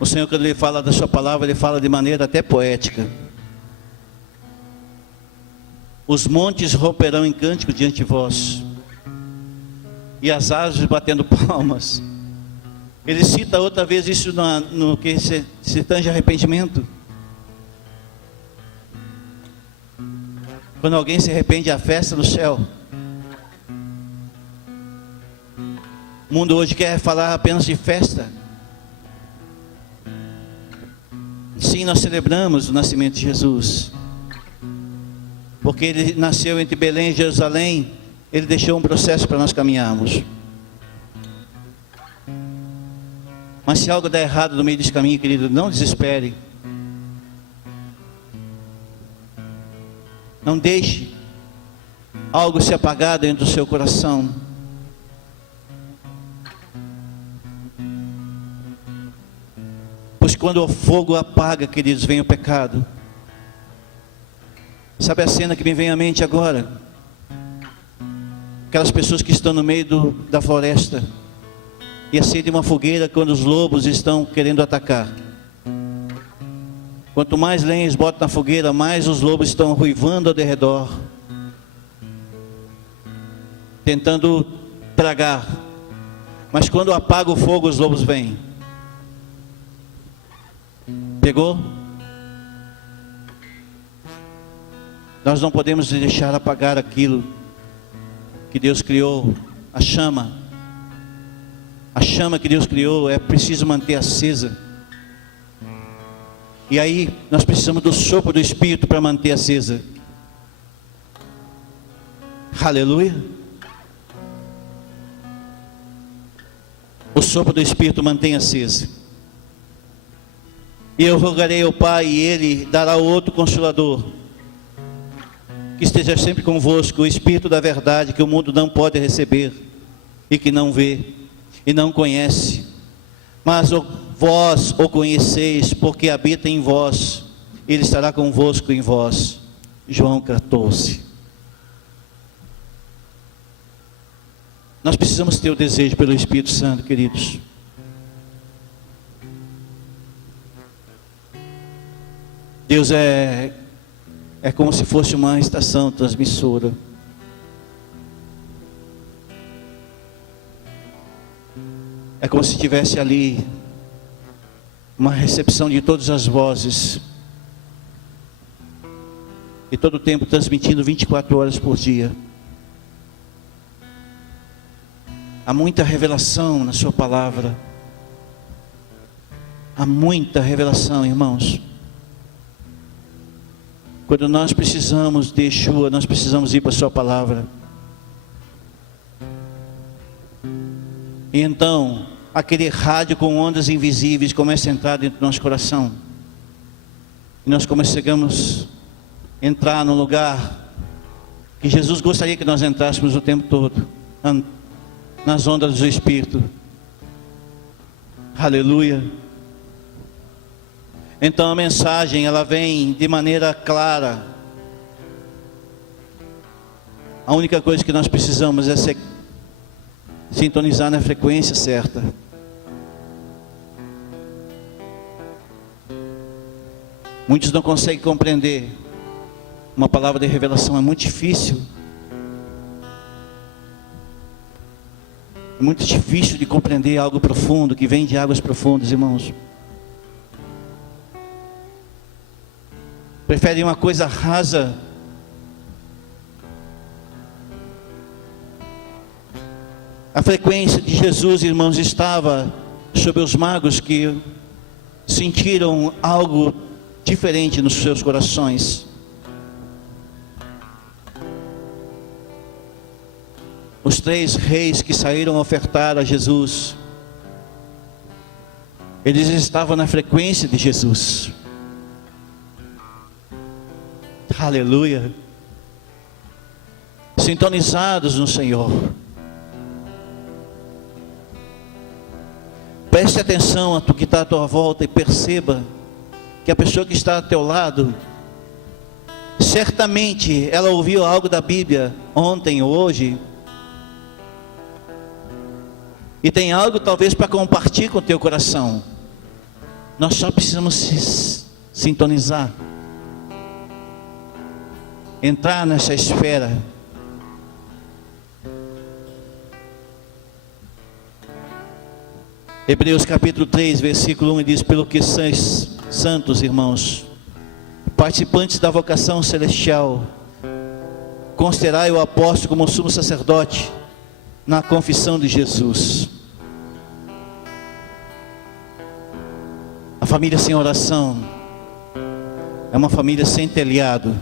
O Senhor, quando Ele fala da sua palavra, Ele fala de maneira até poética. Os montes romperão em cântico diante de vós, e as árvores batendo palmas. Ele cita outra vez isso no que se tange arrependimento. Quando alguém se arrepende, a festa do céu. O mundo hoje quer falar apenas de festa. Sim, nós celebramos o nascimento de Jesus, porque Ele nasceu entre Belém e Jerusalém. Ele deixou um processo para nós caminharmos. Mas se algo der errado no meio desse caminho, querido, não desespere. Não deixe algo se apagar dentro do seu coração. Pois quando o fogo apaga, queridos, vem o pecado. Sabe a cena que me vem à mente agora? Aquelas pessoas que estão no meio da floresta e acendem uma fogueira quando os lobos estão querendo atacar. Quanto mais lenha eles botam na fogueira, mais os lobos estão ruivando ao redor, tentando tragar. Mas quando apaga o fogo, os lobos vêm. Pegou? Nós não podemos deixar apagar aquilo que Deus criou, a chama. A chama que Deus criou é preciso manter acesa. E aí nós precisamos do sopro do Espírito para manter acesa. Aleluia. O sopro do Espírito mantém acesa. E eu rogarei ao Pai, e Ele dará outro Consolador, que esteja sempre convosco, o Espírito da verdade, que o mundo não pode receber, e que não vê, e não conhece, mas vós o conheceis, porque habita em vós, Ele estará convosco em vós. João 14. Nós precisamos ter o desejo pelo Espírito Santo, queridos. Deus é como se fosse uma estação transmissora. É como se tivesse ali uma recepção de todas as vozes, e todo o tempo transmitindo 24 horas por dia. Há muita revelação na sua palavra. Há muita revelação, irmãos. Quando nós precisamos de Yeshua, nós precisamos ir para a sua palavra. E então, aquele rádio com ondas invisíveis começa a entrar dentro do nosso coração. E nós começamos a entrar no lugar que Jesus gostaria que nós entrássemos o tempo todo, nas ondas do Espírito. Aleluia. Então a mensagem, ela vem de maneira clara. A única coisa que nós precisamos é sintonizar na frequência certa. Muitos não conseguem compreender. Uma palavra de revelação é muito difícil. É muito difícil de compreender algo profundo, que vem de águas profundas, irmãos. Preferem uma coisa rasa. A frequência de Jesus, irmãos, estava sobre os magos, que sentiram algo diferente nos seus corações. Os 3 reis que saíram ofertar a Jesus, eles estavam na frequência de Jesus. Aleluia. Sintonizados no Senhor. Preste atenção a tu que está à tua volta e perceba que a pessoa que está ao teu lado, certamente ela ouviu algo da Bíblia ontem ou hoje, e tem algo talvez para compartilhar com o teu coração. Nós só precisamos se sintonizar, entrar nessa esfera. Hebreus capítulo 3, versículo 1 diz: pelo que sois santos, irmãos, participantes da vocação celestial, considerai o apóstolo como sumo sacerdote na confissão de Jesus. A família sem oração é uma família sem telhado.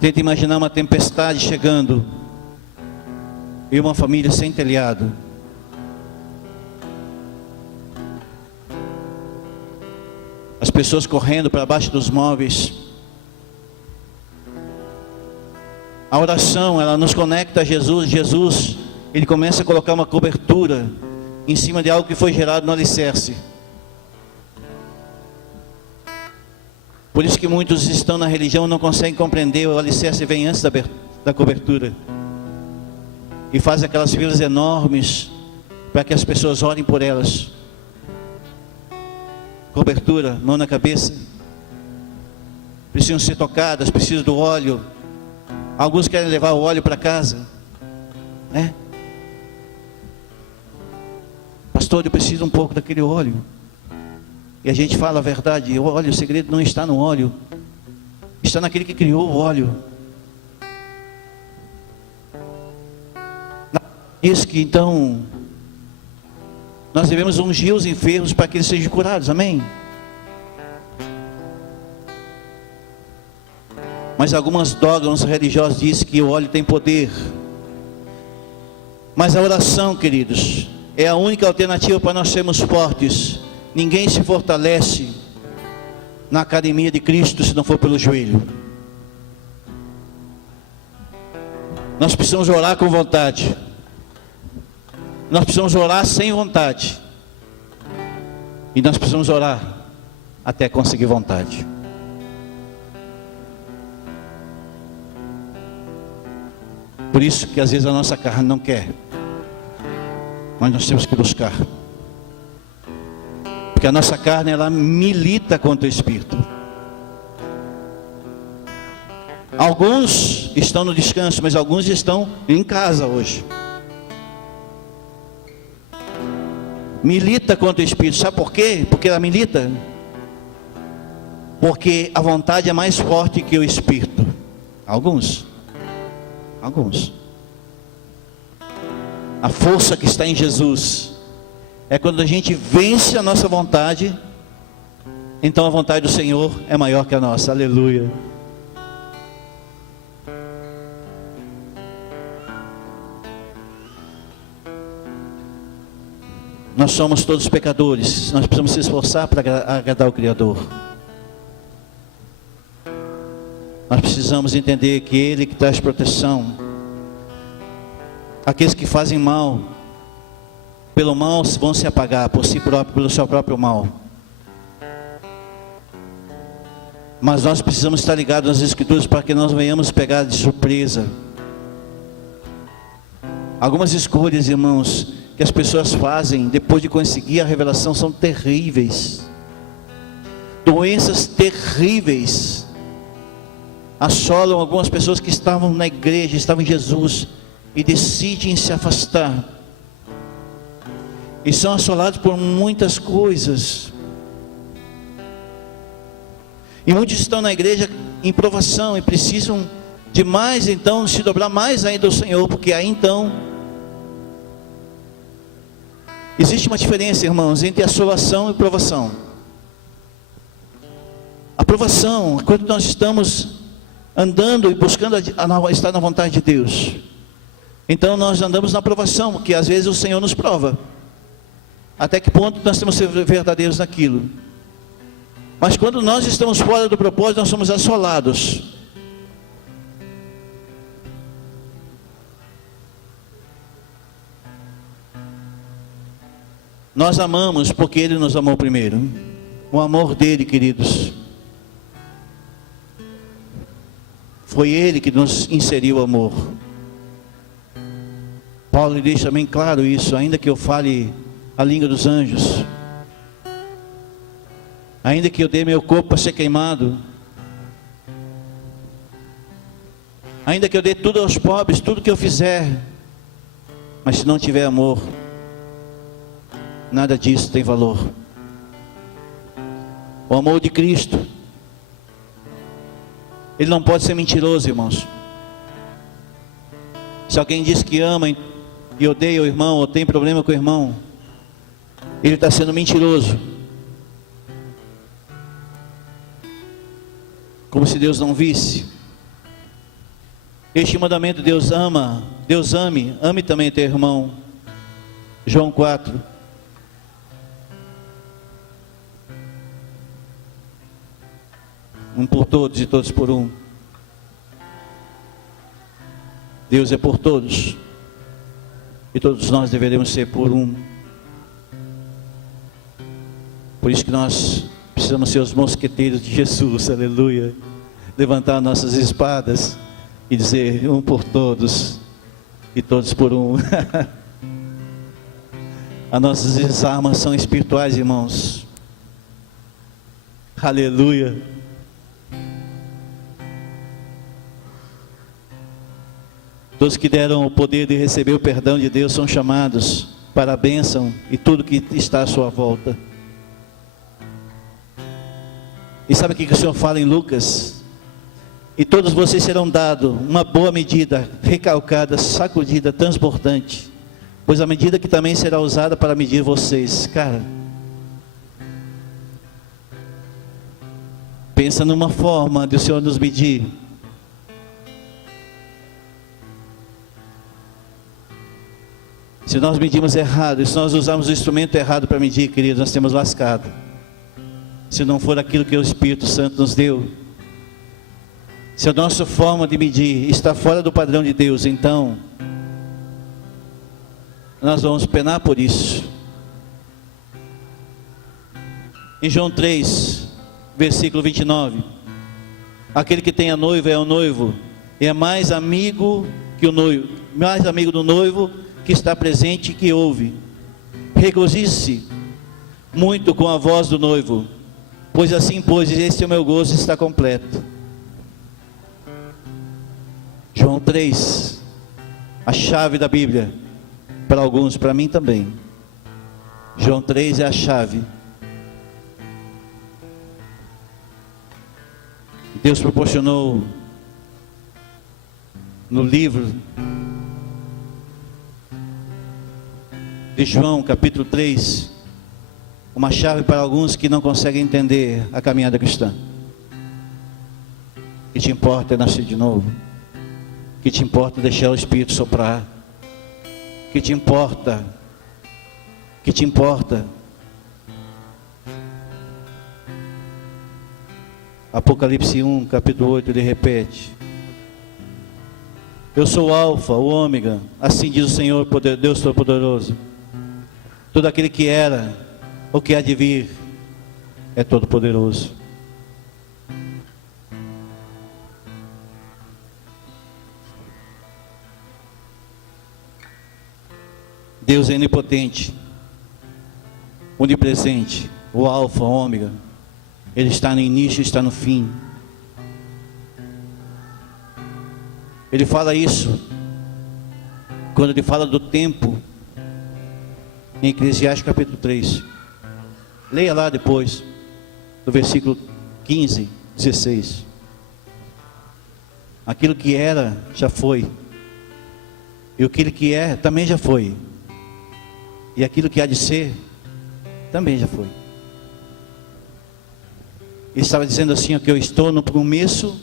Tenta imaginar uma tempestade chegando e uma família sem telhado. As pessoas correndo para baixo dos móveis. A oração, ela nos conecta a Jesus. Jesus, ele começa a colocar uma cobertura em cima de algo que foi gerado no alicerce. Por isso que muitos estão na religião e não conseguem compreender. O alicerce vem antes da cobertura. E faz aquelas filas enormes para que as pessoas orem por elas. Cobertura, mão na cabeça. Precisam ser tocadas, precisam do óleo. Alguns querem levar o óleo para casa, né? Pastor, eu preciso um pouco daquele óleo. E a gente fala a verdade: olha, o segredo não está no óleo, está naquele que criou o óleo. Isso que então nós devemos ungir os enfermos para que eles sejam curados, amém? Mas algumas dogmas religiosos dizem que o óleo tem poder. Mas a oração, queridos, é a única alternativa para nós sermos fortes. Ninguém se fortalece na academia de Cristo se não for pelo joelho. Nós precisamos orar com vontade. Nós precisamos orar sem vontade. E nós precisamos orar até conseguir vontade. Por isso que às vezes a nossa carne não quer, mas nós temos que buscar. Porque a nossa carne, ela milita contra o Espírito. Alguns estão no descanso, mas alguns estão em casa hoje. Milita contra o Espírito. Sabe por quê? Porque ela milita. Porque a vontade é mais forte que o Espírito. Alguns. A força que está em Jesus é quando a gente vence a nossa vontade. Então a vontade do Senhor é maior que a nossa. Aleluia. Nós somos todos pecadores. Nós precisamos se esforçar para agradar o Criador. Nós precisamos entender que Ele que traz proteção. Aqueles que fazem mal, pelo mal vão se apagar por si próprio, pelo seu próprio mal. Mas nós precisamos estar ligados nas Escrituras para que nós venhamos pegar de surpresa. Algumas escolhas, irmãos, que as pessoas fazem depois de conseguir a revelação são terríveis. Doenças terríveis assolam algumas pessoas que estavam na igreja, estavam em Jesus e decidem se afastar. E são assolados por muitas coisas. E muitos estão na igreja em provação e precisam de mais, então, se dobrar mais ainda ao Senhor, porque aí então existe uma diferença, irmãos, entre assolação e provação. A provação, quando nós estamos andando e buscando estar na vontade de Deus, então nós andamos na provação, porque às vezes o Senhor nos prova. Até que ponto nós temos que ser verdadeiros naquilo. Mas quando nós estamos fora do propósito, nós somos assolados. Nós amamos porque Ele nos amou primeiro. O amor dele, queridos, foi Ele que nos inseriu o amor. Paulo deixa bem claro isso. Ainda que eu fale a língua dos anjos. Ainda que eu dê meu corpo para ser queimado, ainda que eu dê tudo aos pobres, tudo que eu fizer, mas se não tiver amor, nada disso tem valor. O amor de Cristo, ele não pode ser mentiroso, irmãos. Se alguém diz que ama e odeia o irmão, ou tem problema com o irmão, ele está sendo mentiroso. Como se Deus não visse. Este mandamento Deus ama, Deus ame também teu irmão. João 4. Um por todos e todos por um. Deus é por todos. E todos nós deveremos ser por um. Por isso que nós precisamos ser os mosqueteiros de Jesus, aleluia. Levantar nossas espadas e dizer um por todos e todos por um. As nossas armas são espirituais, irmãos. Aleluia. Todos que deram o poder de receber o perdão de Deus são chamados para a bênção e tudo que está à sua volta. E sabe o que o Senhor fala em Lucas? E todos vocês serão dados uma boa medida, recalcada, sacudida, transbordante, pois a medida que também será usada para medir vocês. Cara, pensa numa forma de o Senhor nos medir. Se nós medimos errado, se nós usarmos o instrumento errado para medir, queridos, nós temos lascado. Se não for aquilo que o Espírito Santo nos deu, se a nossa forma de medir está fora do padrão de Deus, então nós vamos penar por isso. Em João 3, versículo 29, aquele que tem a noiva é o noivo, e é mais amigo que o noivo, mais amigo do noivo que está presente e que ouve. Regozije-se muito com a voz do noivo, pois assim, este é o meu gozo, está completo. João 3, a chave da Bíblia, para alguns, para mim também. João 3 é a chave. Deus proporcionou no livro de João, capítulo 3, uma chave para alguns que não conseguem entender a caminhada cristã. O que te importa é nascer de novo. O que te importa é deixar o Espírito soprar. O que te importa? O que te importa? Apocalipse 1, capítulo 8, ele repete: eu sou o Alfa, o Ômega, assim diz o Senhor, Deus Todo-Poderoso. Todo aquele que era, ou que há de vir, é todo-poderoso. Deus é onipotente, onipresente, o Alfa, o Ômega. Ele está no início e está no fim. Ele fala isso quando ele fala do tempo em Eclesiastes capítulo 3. Leia lá depois, do versículo 15, 16. Aquilo que era, já foi. E aquilo que é, também já foi. E aquilo que há de ser, também já foi. Ele estava dizendo assim, que eu estou no começo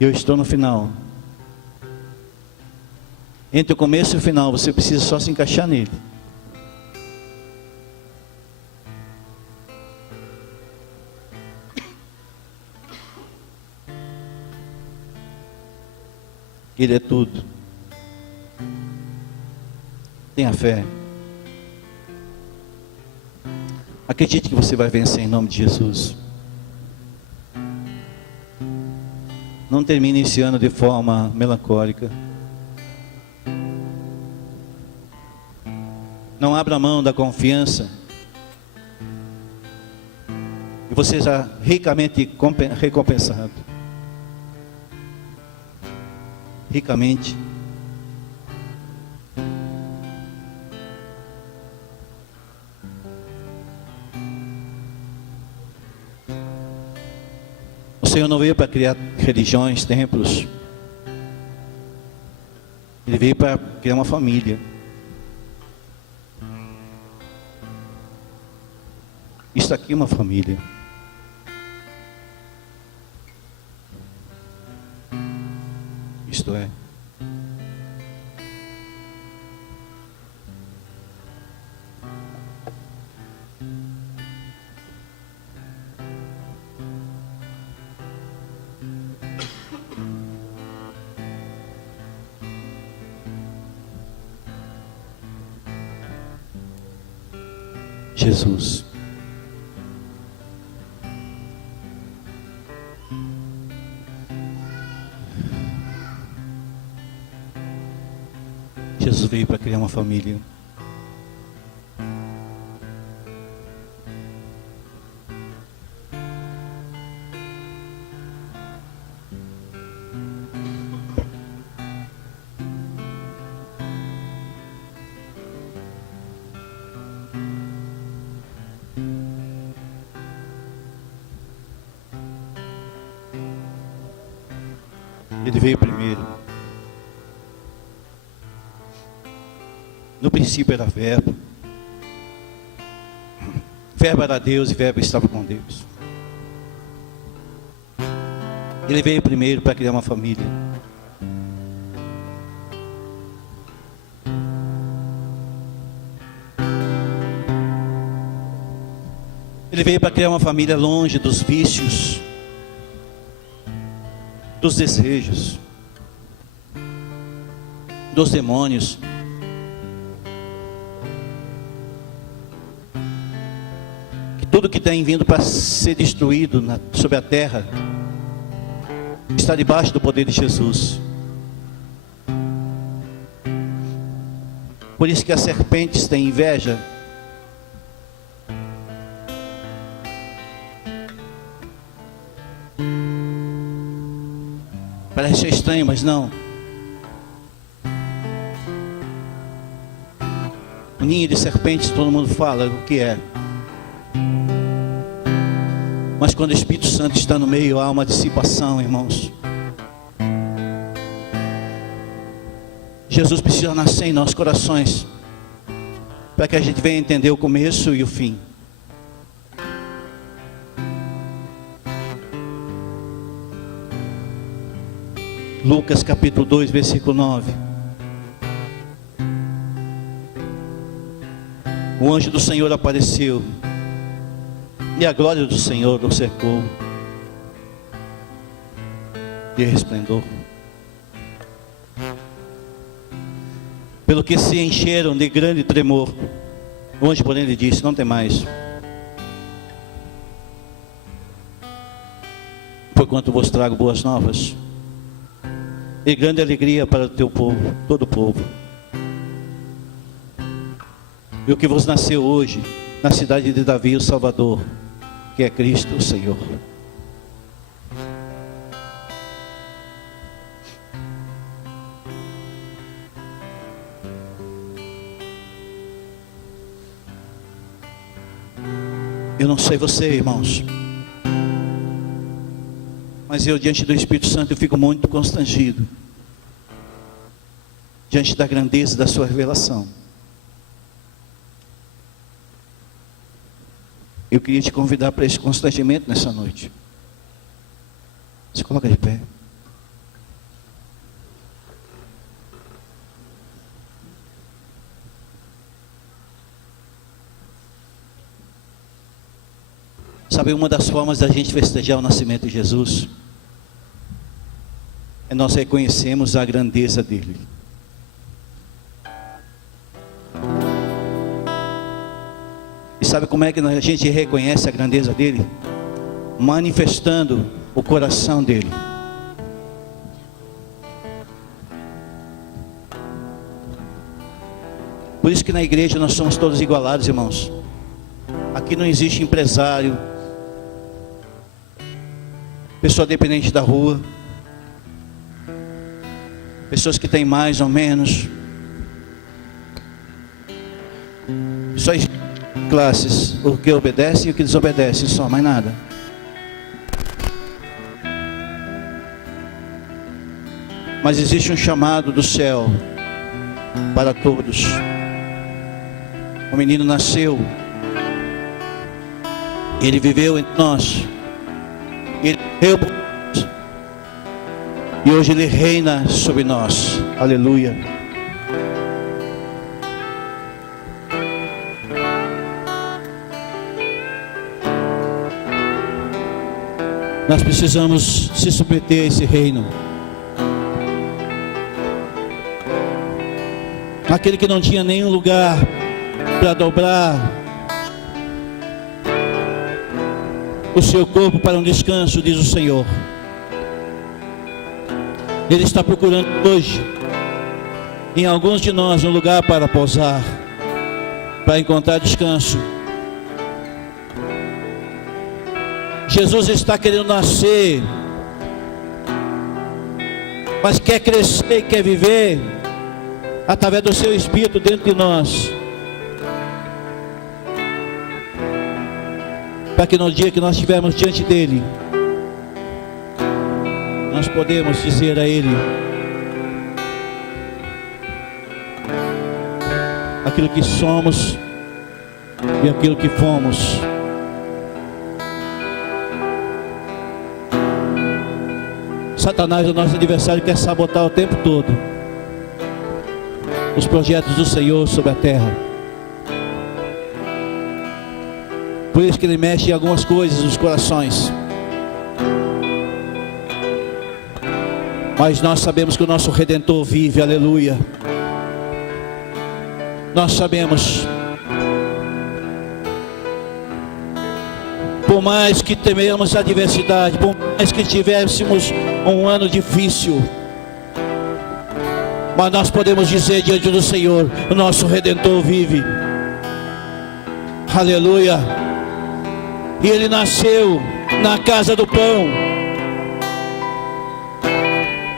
e eu estou no final. Entre o começo e o final, você precisa só se encaixar nele. Ele é tudo. Tenha fé. Acredite que você vai vencer em nome de Jesus. Não termine esse ano de forma melancólica. Não abra mão da confiança. E você será ricamente recompensado. Ricamente. O Senhor não veio para criar religiões, templos. Ele veio para criar uma família. Isso aqui é uma família. Isto é. Jesus. Jesus veio para criar uma família. Ele veio primeiro. No princípio era verbo. Verbo era Deus e verbo estava com Deus. Ele veio primeiro para criar uma família. Ele veio para criar uma família longe dos vícios, dos desejos, dos demônios. Que tudo que tem vindo para ser destruído sobre a terra está debaixo do poder de Jesus. Por isso que as serpentes têm inveja. Parece ser estranho, mas não. O ninho de serpentes, todo mundo fala o que é. Mas quando o Espírito Santo está no meio, há uma dissipação, irmãos. Jesus precisa nascer em nossos corações, para que a gente venha entender o começo e o fim. Lucas capítulo 2, versículo 9. O anjo do Senhor apareceu, e a glória do Senhor o cercou de resplendor. Pelo que se encheram de grande tremor. O anjo, porém, lhe disse: não temais, porquanto vos trago boas novas e grande alegria para o teu povo, todo o povo. E o que vos nasceu hoje, na cidade de Davi, o Salvador, que é Cristo o Senhor. Eu não sei você, irmãos, mas eu, diante do Espírito Santo, eu fico muito constrangido diante da grandeza da sua revelação. Eu queria te convidar para esse constrangimento nessa noite. Se coloca de pé. Sabe, uma das formas da gente festejar o nascimento de Jesus é nós reconhecermos a grandeza dele. E sabe como é que a gente reconhece a grandeza dele? Manifestando o coração dele. Por isso que na igreja nós somos todos igualados, irmãos. Aqui não existe empresário, pessoa dependente da rua, pessoas que têm mais ou menos. Só existem classes, o que obedece e o que desobedece, só, mais nada. Mas existe um chamado do céu para todos. O menino nasceu, ele viveu entre nós, ele morreu por nós, e hoje ele reina sobre nós. Aleluia. Nós precisamos se submeter a esse reino. Aquele que não tinha nenhum lugar para dobrar o seu corpo para um descanso, diz o Senhor. Ele está procurando hoje em alguns de nós um lugar para pousar, para encontrar descanso. Jesus está querendo nascer, mas quer crescer e quer viver através do seu Espírito dentro de nós, para que no dia que nós estivermos diante dele, nós podemos dizer a ele aquilo que somos e aquilo que fomos. Satanás, o nosso adversário, quer sabotar o tempo todo os projetos do Senhor sobre a terra. Por isso que ele mexe em algumas coisas nos corações. Mas nós sabemos que o nosso Redentor vive, aleluia. Nós sabemos, por mais que tememos a adversidade, por mais que tivéssemos um ano difícil, mas nós podemos dizer diante do Senhor: o nosso Redentor vive, aleluia. E ele nasceu na casa do pão.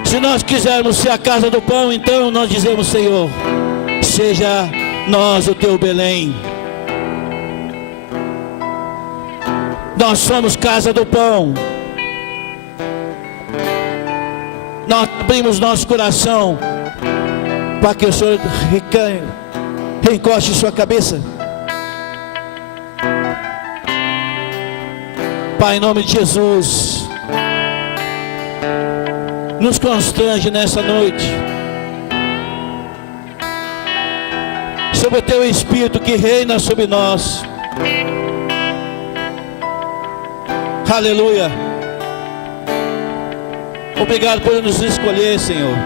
Se nós quisermos ser a casa do pão, então nós dizemos: Senhor, seja nós o teu Belém. Nós somos casa do pão. Nós abrimos nosso coração para que o Senhor reencoste sua cabeça. Pai, em nome de Jesus, nos constrange nessa noite, sobre o teu Espírito que reina sobre nós. Aleluia. Obrigado por nos escolher, Senhor.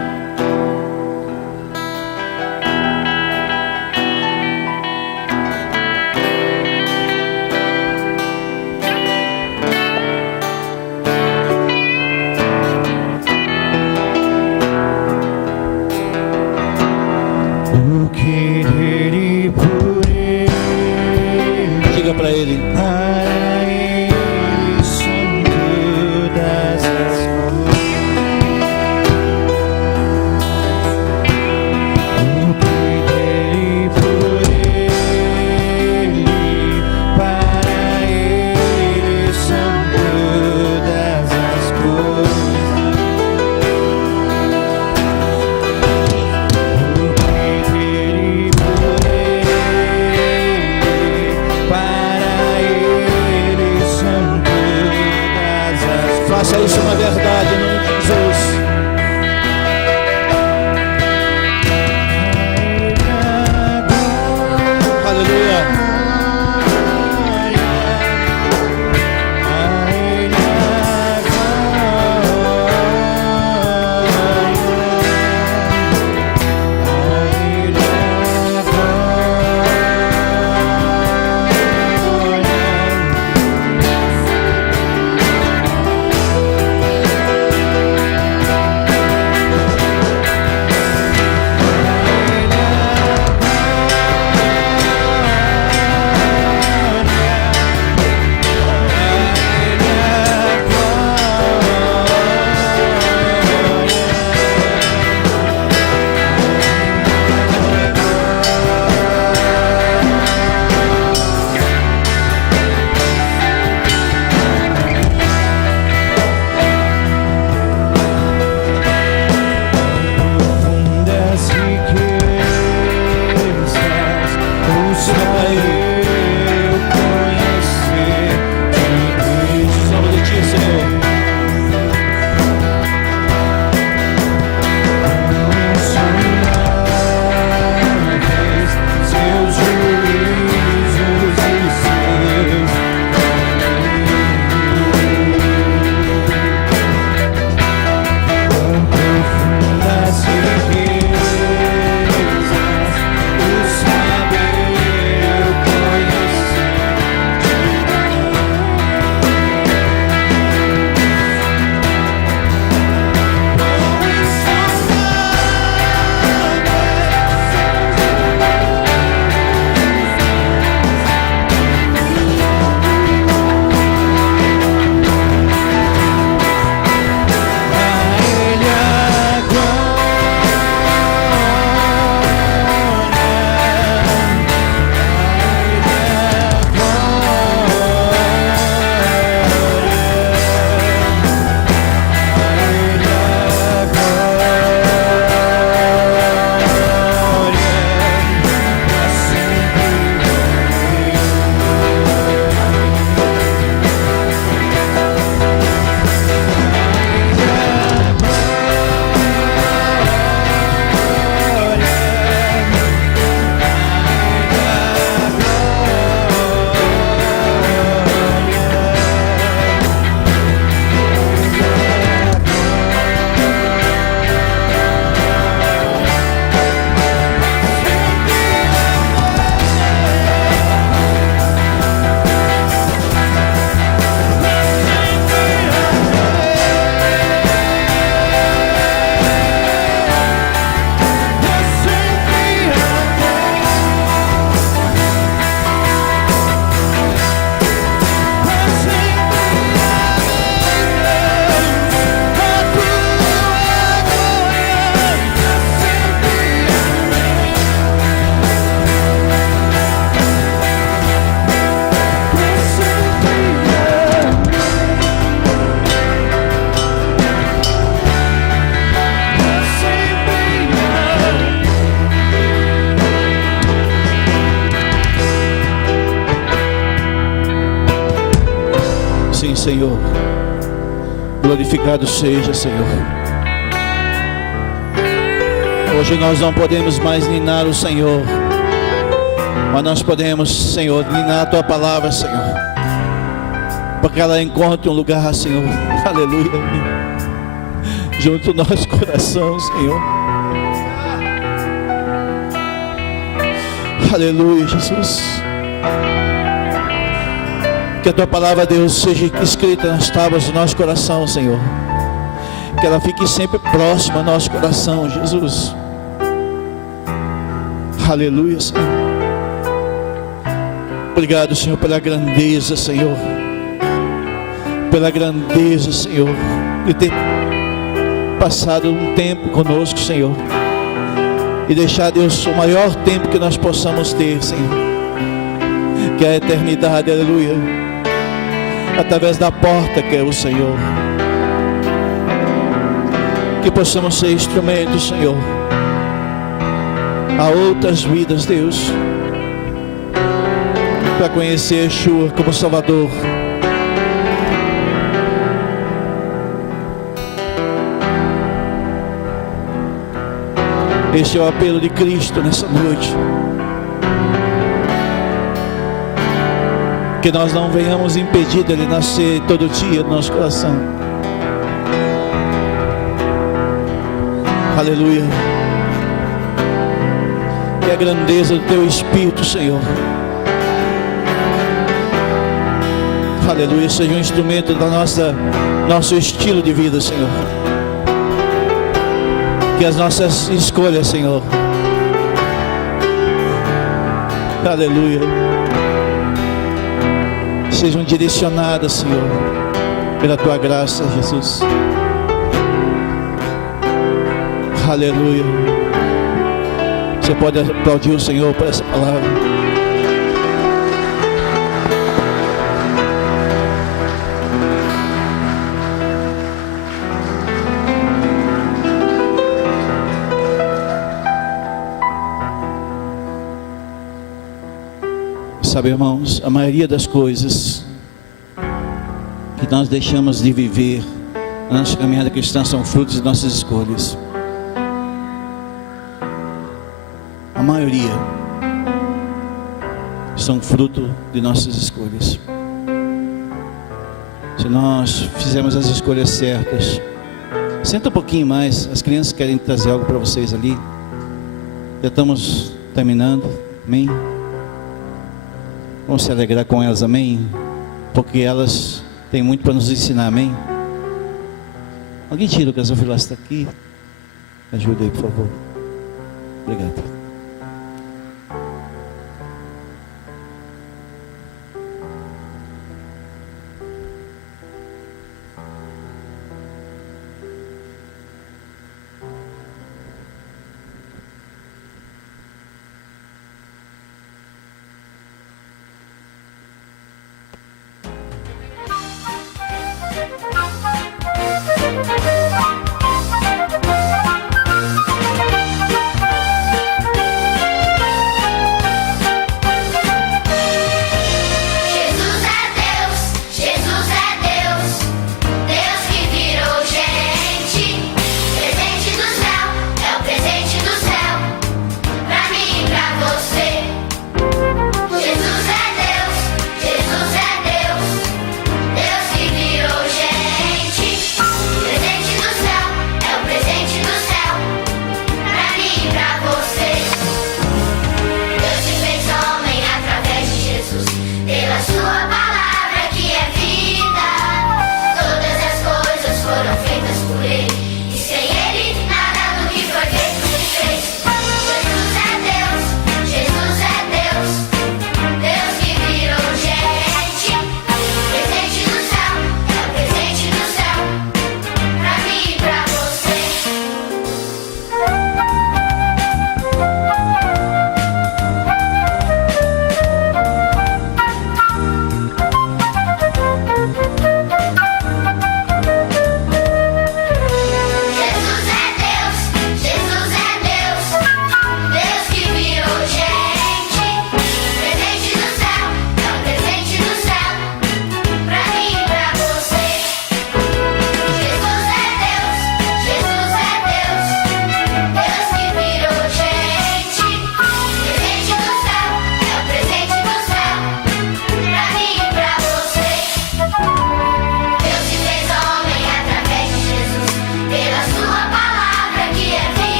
Diga para ele. Para Senhor. Glorificado seja, Senhor. Hoje nós não podemos mais ninar o Senhor, mas nós podemos, Senhor, ninar a Tua palavra, Senhor, para que ela encontre um lugar, Senhor, aleluia, junto ao nosso coração, Senhor. Aleluia, Jesus. Que a Tua palavra, Deus, seja escrita nas tábuas do nosso coração, Senhor. Que ela fique sempre próxima ao nosso coração, Jesus. Aleluia, Senhor. Obrigado, Senhor, pela grandeza, Senhor. Pela grandeza, Senhor, de ter passado um tempo conosco, Senhor. E deixar, Deus, o maior tempo que nós possamos ter, Senhor, que é a eternidade, aleluia. Através da porta que é o Senhor. Que possamos ser instrumentos, Senhor, a outras vidas, Deus, para conhecer Yeshua como Salvador. Este é o apelo de Cristo nessa noite. Que nós não venhamos impedir dele nascer todo dia no nosso coração. Aleluia. Que a grandeza do Teu Espírito, Senhor, aleluia, seja um instrumento da nosso estilo de vida, Senhor. Que as nossas escolhas, Senhor, aleluia, sejam direcionadas, Senhor, pela Tua graça, Jesus. Aleluia. Você pode aplaudir o Senhor por essa palavra. Sabe, irmãos, a maioria das coisas que nós deixamos de viver na nossa caminhada cristã são frutos de nossas escolhas. A maioria são fruto de nossas escolhas. Se nós fizermos as escolhas certas, senta um pouquinho mais, as crianças querem trazer algo para vocês ali. Já estamos terminando, amém? Vamos se alegrar com elas, amém? Porque elas têm muito para nos ensinar, amém? Alguém tira o gasofilar, está aqui? Ajuda aí, por favor. Obrigado.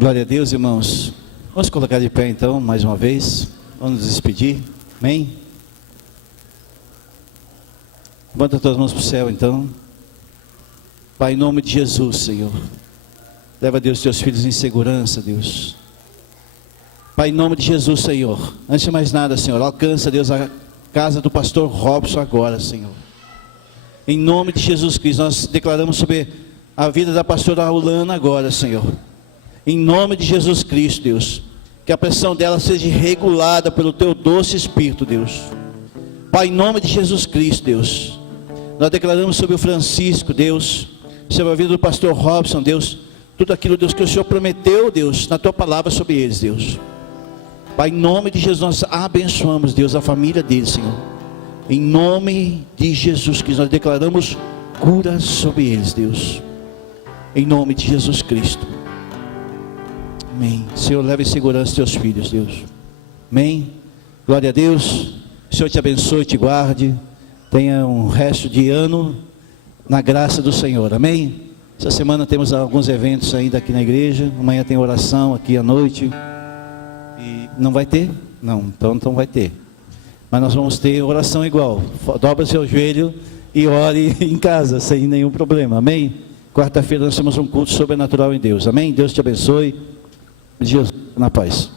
Glória a Deus, irmãos. Vamos colocar de pé então, mais uma vez. Vamos nos despedir. Amém? Levanta as tuas mãos para o céu então. Pai, em nome de Jesus, Senhor. Leva, Deus, teus filhos em segurança, Deus. Pai, em nome de Jesus, Senhor. Antes de mais nada, Senhor, alcança, Deus, a casa do pastor Robson agora, Senhor. Em nome de Jesus Cristo, nós declaramos sobre a vida da pastora Aulana agora, Senhor. Em nome de Jesus Cristo, Deus, que a pressão dela seja regulada pelo teu doce Espírito, Deus. Pai, em nome de Jesus Cristo, Deus, nós declaramos sobre o Francisco, Deus, sobre a vida do pastor Robson, Deus, tudo aquilo, Deus, que o Senhor prometeu, Deus, na tua palavra sobre eles, Deus. Pai, em nome de Jesus, nós abençoamos, Deus, a família deles, Senhor. Em nome de Jesus Cristo, nós declaramos cura sobre eles, Deus. Em nome de Jesus Cristo. Amém. Senhor, leve em segurança teus filhos, Deus. Amém. Glória a Deus. O Senhor te abençoe, te guarde. Tenha um resto de ano na graça do Senhor. Amém. Essa semana temos alguns eventos ainda aqui na igreja. Amanhã tem oração aqui à noite. E não vai ter? Não, então não vai ter. Mas nós vamos ter oração igual. Dobra seu joelho e ore em casa, sem nenhum problema. Amém? Quarta-feira nós temos um culto sobrenatural em Deus. Amém? Deus te abençoe. Jesus na paz.